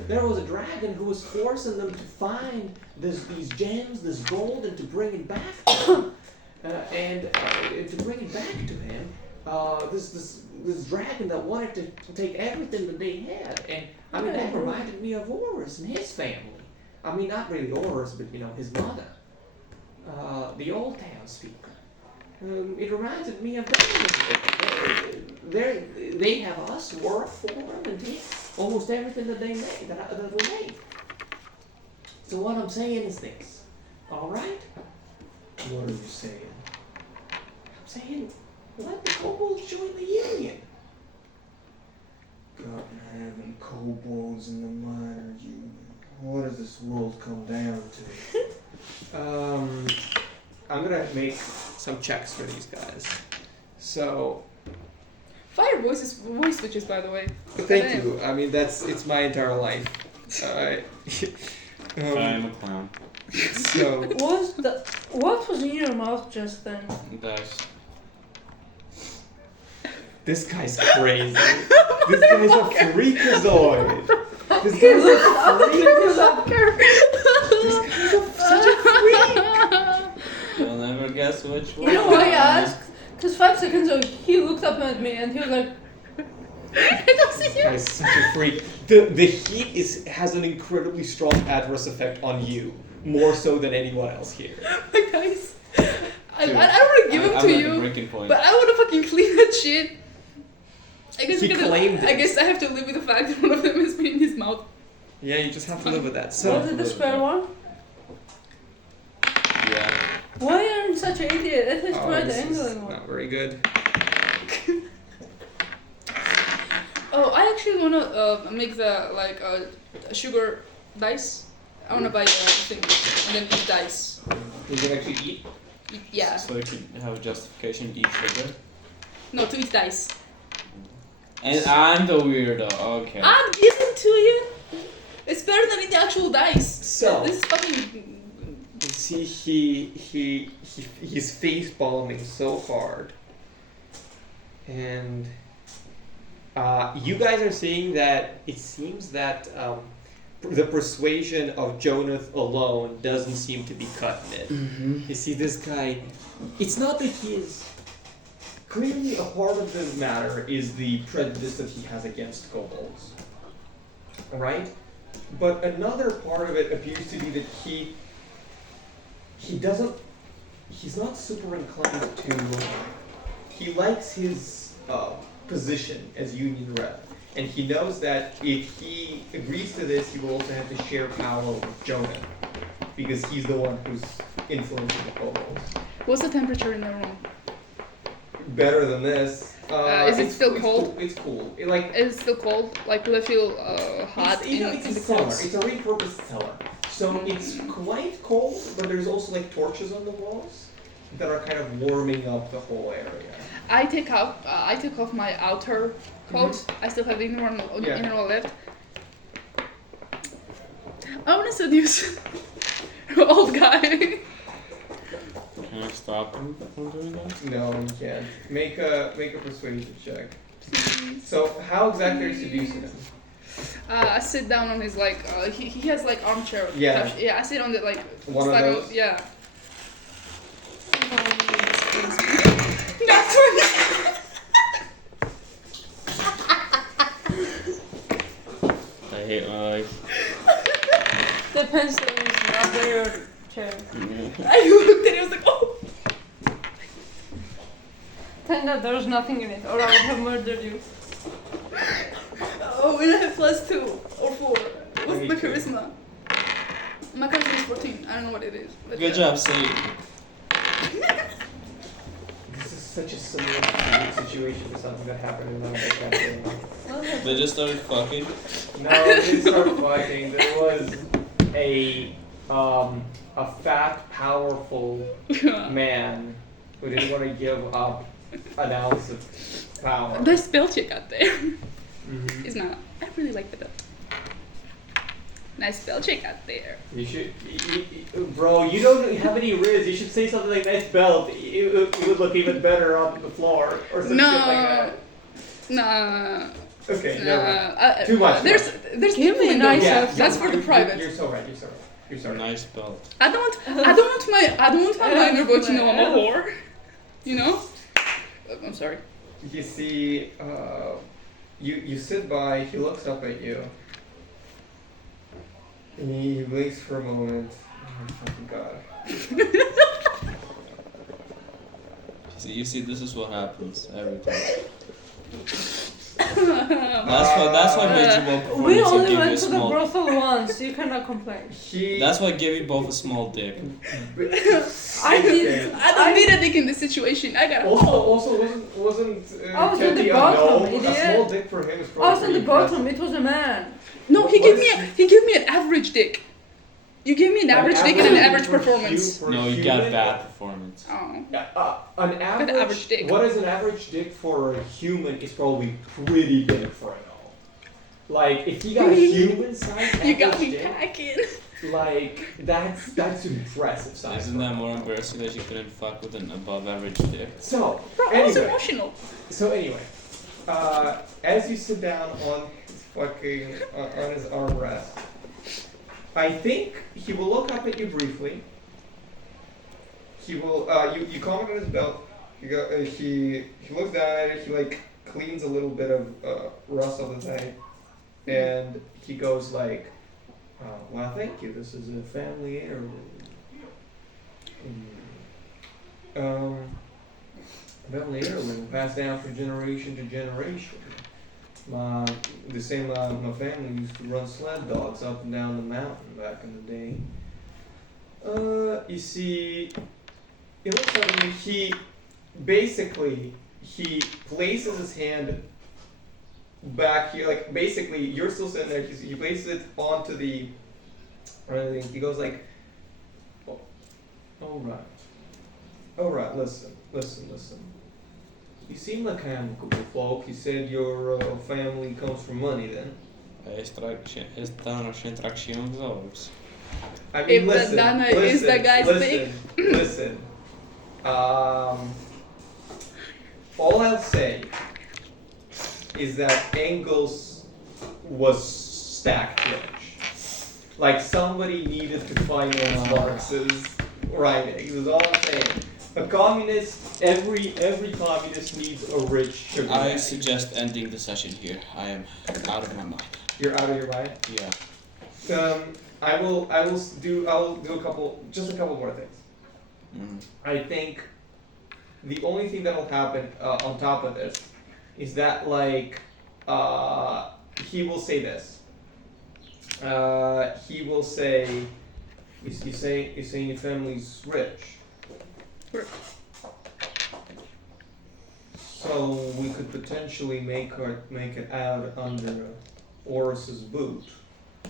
There was a dragon who was forcing them to find these gems, this gold, and to bring it back to them. To bring it back to him, this dragon that wanted to take everything that they had. And, I mean, that reminded me of Horus and his family. I mean, not really Horus, but, his mother. The old townspeople. It reminded me of them. They have us work for them and take almost everything that they make, that we make. So what I'm saying is this, all right? What are you saying? I'm saying, let the kobolds join the union. God in heaven, kobolds in the minor union. What does this world come down to? I'm gonna make some checks for these guys. So, Fire voice switches, by the way. thank you. I mean, it's my entire life. I'm a clown. So, What was in your mouth just then? Dice. this guy's crazy. This guy's a freakazoid. This guy's a freak. This guy's such a freak. You'll never guess which one. You know why I asked? Because 5 seconds ago he looked up at me and he was like, This guy's such a freak. The heat has an incredibly strong adverse effect on you, more so than anyone else here. Guys, I don't want to give him to you, breaking point. but I want to fucking clean that shit. I guess He claimed it. I guess I have to live with the fact that one of them has been in his mouth. Yeah, you just have to live with that. was So, it the square one? Yeah. Why are you such an idiot? Let's just try the this is angling one. not very good. Oh, I actually wanna make the sugar dice. I wanna buy the thing and then eat dice. You can actually eat. Yeah. So you can have justification to eat sugar. No, to eat dice. And I'm the weirdo. Okay. I'm giving to you. It's better than eating the actual dice. So- This is fucking. You see, he's face palming so hard, and you guys are seeing that it seems that the persuasion of Jonath alone doesn't seem to be cutting it. You see, this guy, it's not that he is. Clearly, a part of the matter is the prejudice that he has against kobolds. Right? But another part of it appears to be that he's not super inclined to, he likes his position as union rep. And he knows that if he agrees to this, he will also have to share power with Jonah. Because he's the one who's influencing the kobolds. What's the temperature in the room? Better than this. Is it still cold? It's cool. Is it still cold? Like, will I feel hot It's in a the cellar. clothes? It's a repurposed cellar. So it's quite cold, but there's also like torches on the walls that are kind of warming up the whole area. I took off my outer coat. I still have the inner one left. I want to seduce old guy. Can I stop him from doing that? No, you can't. Make a persuasion check. So how exactly are you seducing him? I sit down on his he has like armchair. Yeah. couch. Yeah. I sit on the One of slide those? yeah. Not 20. I hate my life. The pencil is not your chair. I looked and I was like, oh. Thank God there was nothing in it, or I would have murdered you. Oh, we have +2 or 4. What's the charisma? My cousin is 14. I don't know what it is. But Good job, Sadie. This is such a similar situation to something that happened in my campaign. They just started fucking. No, they didn't start fighting. There was a fat, powerful man who didn't want to give up an ounce of power. The spell check out there Mm-hmm. is not. I really like the belt. Nice spell check out there. You should, bro. You don't have any riz. You should say something like "nice belt." It would look even better on the floor or some No. shit like that. Nah. Okay, Nah. never mind. Too much. There's Give me a nice Yeah, That's for the private. You're so right. You're so right. Nice belt. I don't want my minor boy to know I'm a whore. You know? I'm sorry. You see, you sit by. He looks up at you. And he waits for a moment. Oh my fucking god. You see, this is what happens every time. That's why made you both We performance and only gave you a went to the small. brothel once. You cannot complain. That's why I gave you both a small dick. I did. I don't need a dick in this situation. I got a hole. Also, wasn't I was in Teddy the a bottom, no? A idiot. small dick for him is I probably was in the pretty bottom. impressive. It was a man. No, he gave me an average dick. You gave me an average dick and an average for performance. for No, you human? got bad performance. Oh. An average, average dick. What is an average dick for a human is probably pretty big for an all. Like if you got a human size You got average me dick, packing. like that's impressive size. Isn't for that an more all. embarrassing that you couldn't fuck with an above average dick? So Bro, I was anyway, emotional. as you sit down on his fucking on his armrest, I think he will look up at you briefly. He will you comment on his belt. He looks down at it. He like cleans a little bit of rust off the thing, and he goes like, "Well, thank you. This is a family heirloom." Family heirloom passed down from generation to generation. My family used to run sled dogs up and down the mountain back in the day. You see, it looks like he places his hand back here, like basically you're still sitting there. He places it onto the. He goes like, oh, all right, listen. You seem like amicable folk. You said your family comes from money then. Esta noche en tracción de ovos. I mean, If the Dana is the guy's thing. Listen. All I'll say is that Engels was stacked rich. Like somebody needed to finance Marx's writings. Is all I'm saying. A communist, every communist needs a rich sugar I daddy. suggest ending the session here. I am out of my mind. You're out of your mind. Yeah. I'll do a couple more things. Mm. I think the only thing that'll happen on top of this is that like he will say this. He will say, "You saying your family's rich." So we could potentially make it out under Orus's boot.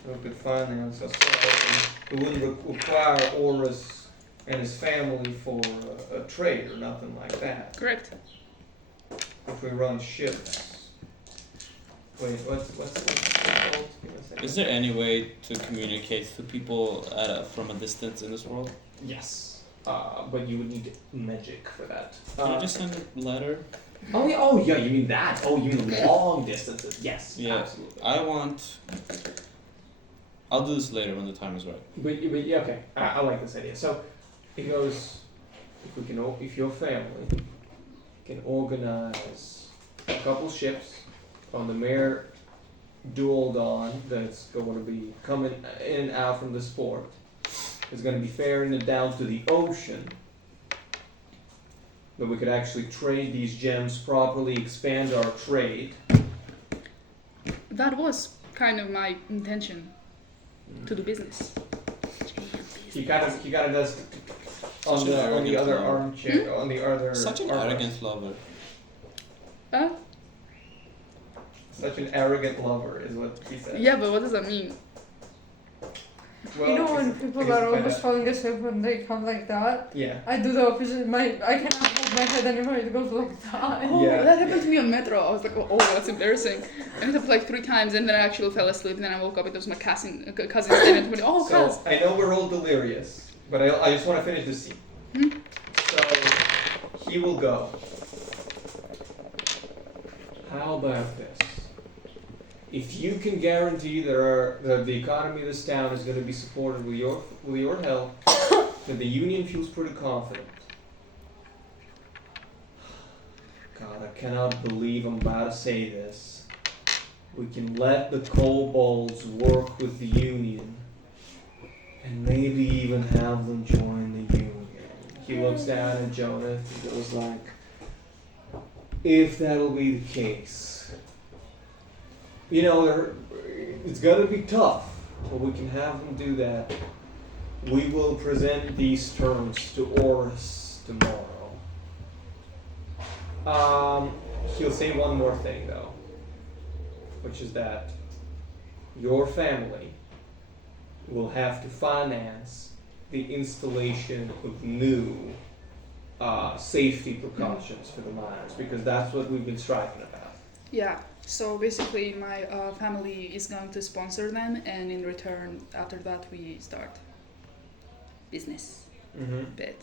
We could finance ourselves. We wouldn't require Orus and his family for a trade or nothing like that. Correct. If we run ships. Wait, what's it called? Give me a second. Is there any way to communicate to people from a distance in this world? Yes. But you would need magic for that. Can you just send a letter? Oh yeah, you mean that? Oh, you mean long distances? Yes, Yeah. absolutely. I'll do this later when the time is right. But yeah, okay. I like this idea. So he goes, if your family can organize a couple ships on the Mare Dualdon that's going to be coming in and out from this port, is going to be ferrying it down to the ocean. That we could actually trade these gems properly, expand our trade. That was kind of my intention to do business. He kind of does on Such an the arrogant other lover. armchair on the other. Such an armrest. arrogant lover. Huh? Such an arrogant lover is what he said. Yeah, but what does that mean? Well, You know when it's- people it's are kinda- almost falling asleep when they come like that? Yeah. I do the opposite. I cannot hold my head anymore. It goes like that. Oh, Yeah. that happened to me on metro. I was like, oh, that's embarrassing. And it happened like 3 times, and then I actually fell asleep. And then I woke up, and it was my cousin standing with me. Oh, So cuz. I know we're all delirious, but I just want to finish the scene. Hmm? So he will go. How about this? If you can guarantee that the economy of this town is going to be supported with your help, then the union feels pretty confident. God, I cannot believe I'm about to say this. We can let the kobolds work with the union, and maybe even have them join the union. He looks down at Jonah and goes like, if that'll be the case. You know, it's gonna be tough, but we can have them do that. We will present these terms to Oris tomorrow. He'll say one more thing though, which is that your family will have to finance the installation of new safety precautions for the miners, because that's what we've been striking about. Yeah. So basically, my family is going to sponsor them, and in return, after that, we start business. Mm-hmm. Bet.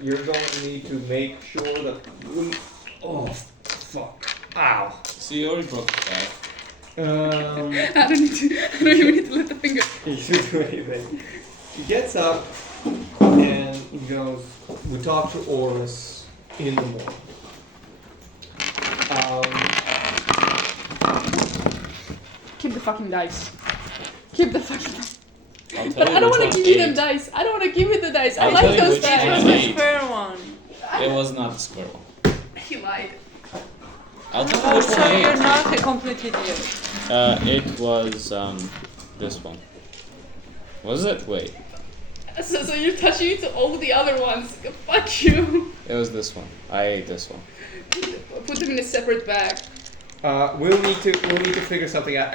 You're going to need to make sure that we. Oh, fuck! Ow! So you already broke the back. I don't even need to lift a finger. He should do anything. He gets up and he goes, we talk to Oris in the morning. Keep the fucking dice. Keep the fucking dice. I'll tell But you I don't which want to one give you ate. them dice. I don't want to give you the dice. I I'll like tell you those which dice. one It was the ate. spare one. It was not the squirrel. He lied. I'll tell you Oh, which so one you're ate. not a complete idiot. It was this one. Was it? Wait. So you're touching into all the other ones. Fuck you. It was this one. I ate this one. Put them in a separate bag. We'll need to figure something out.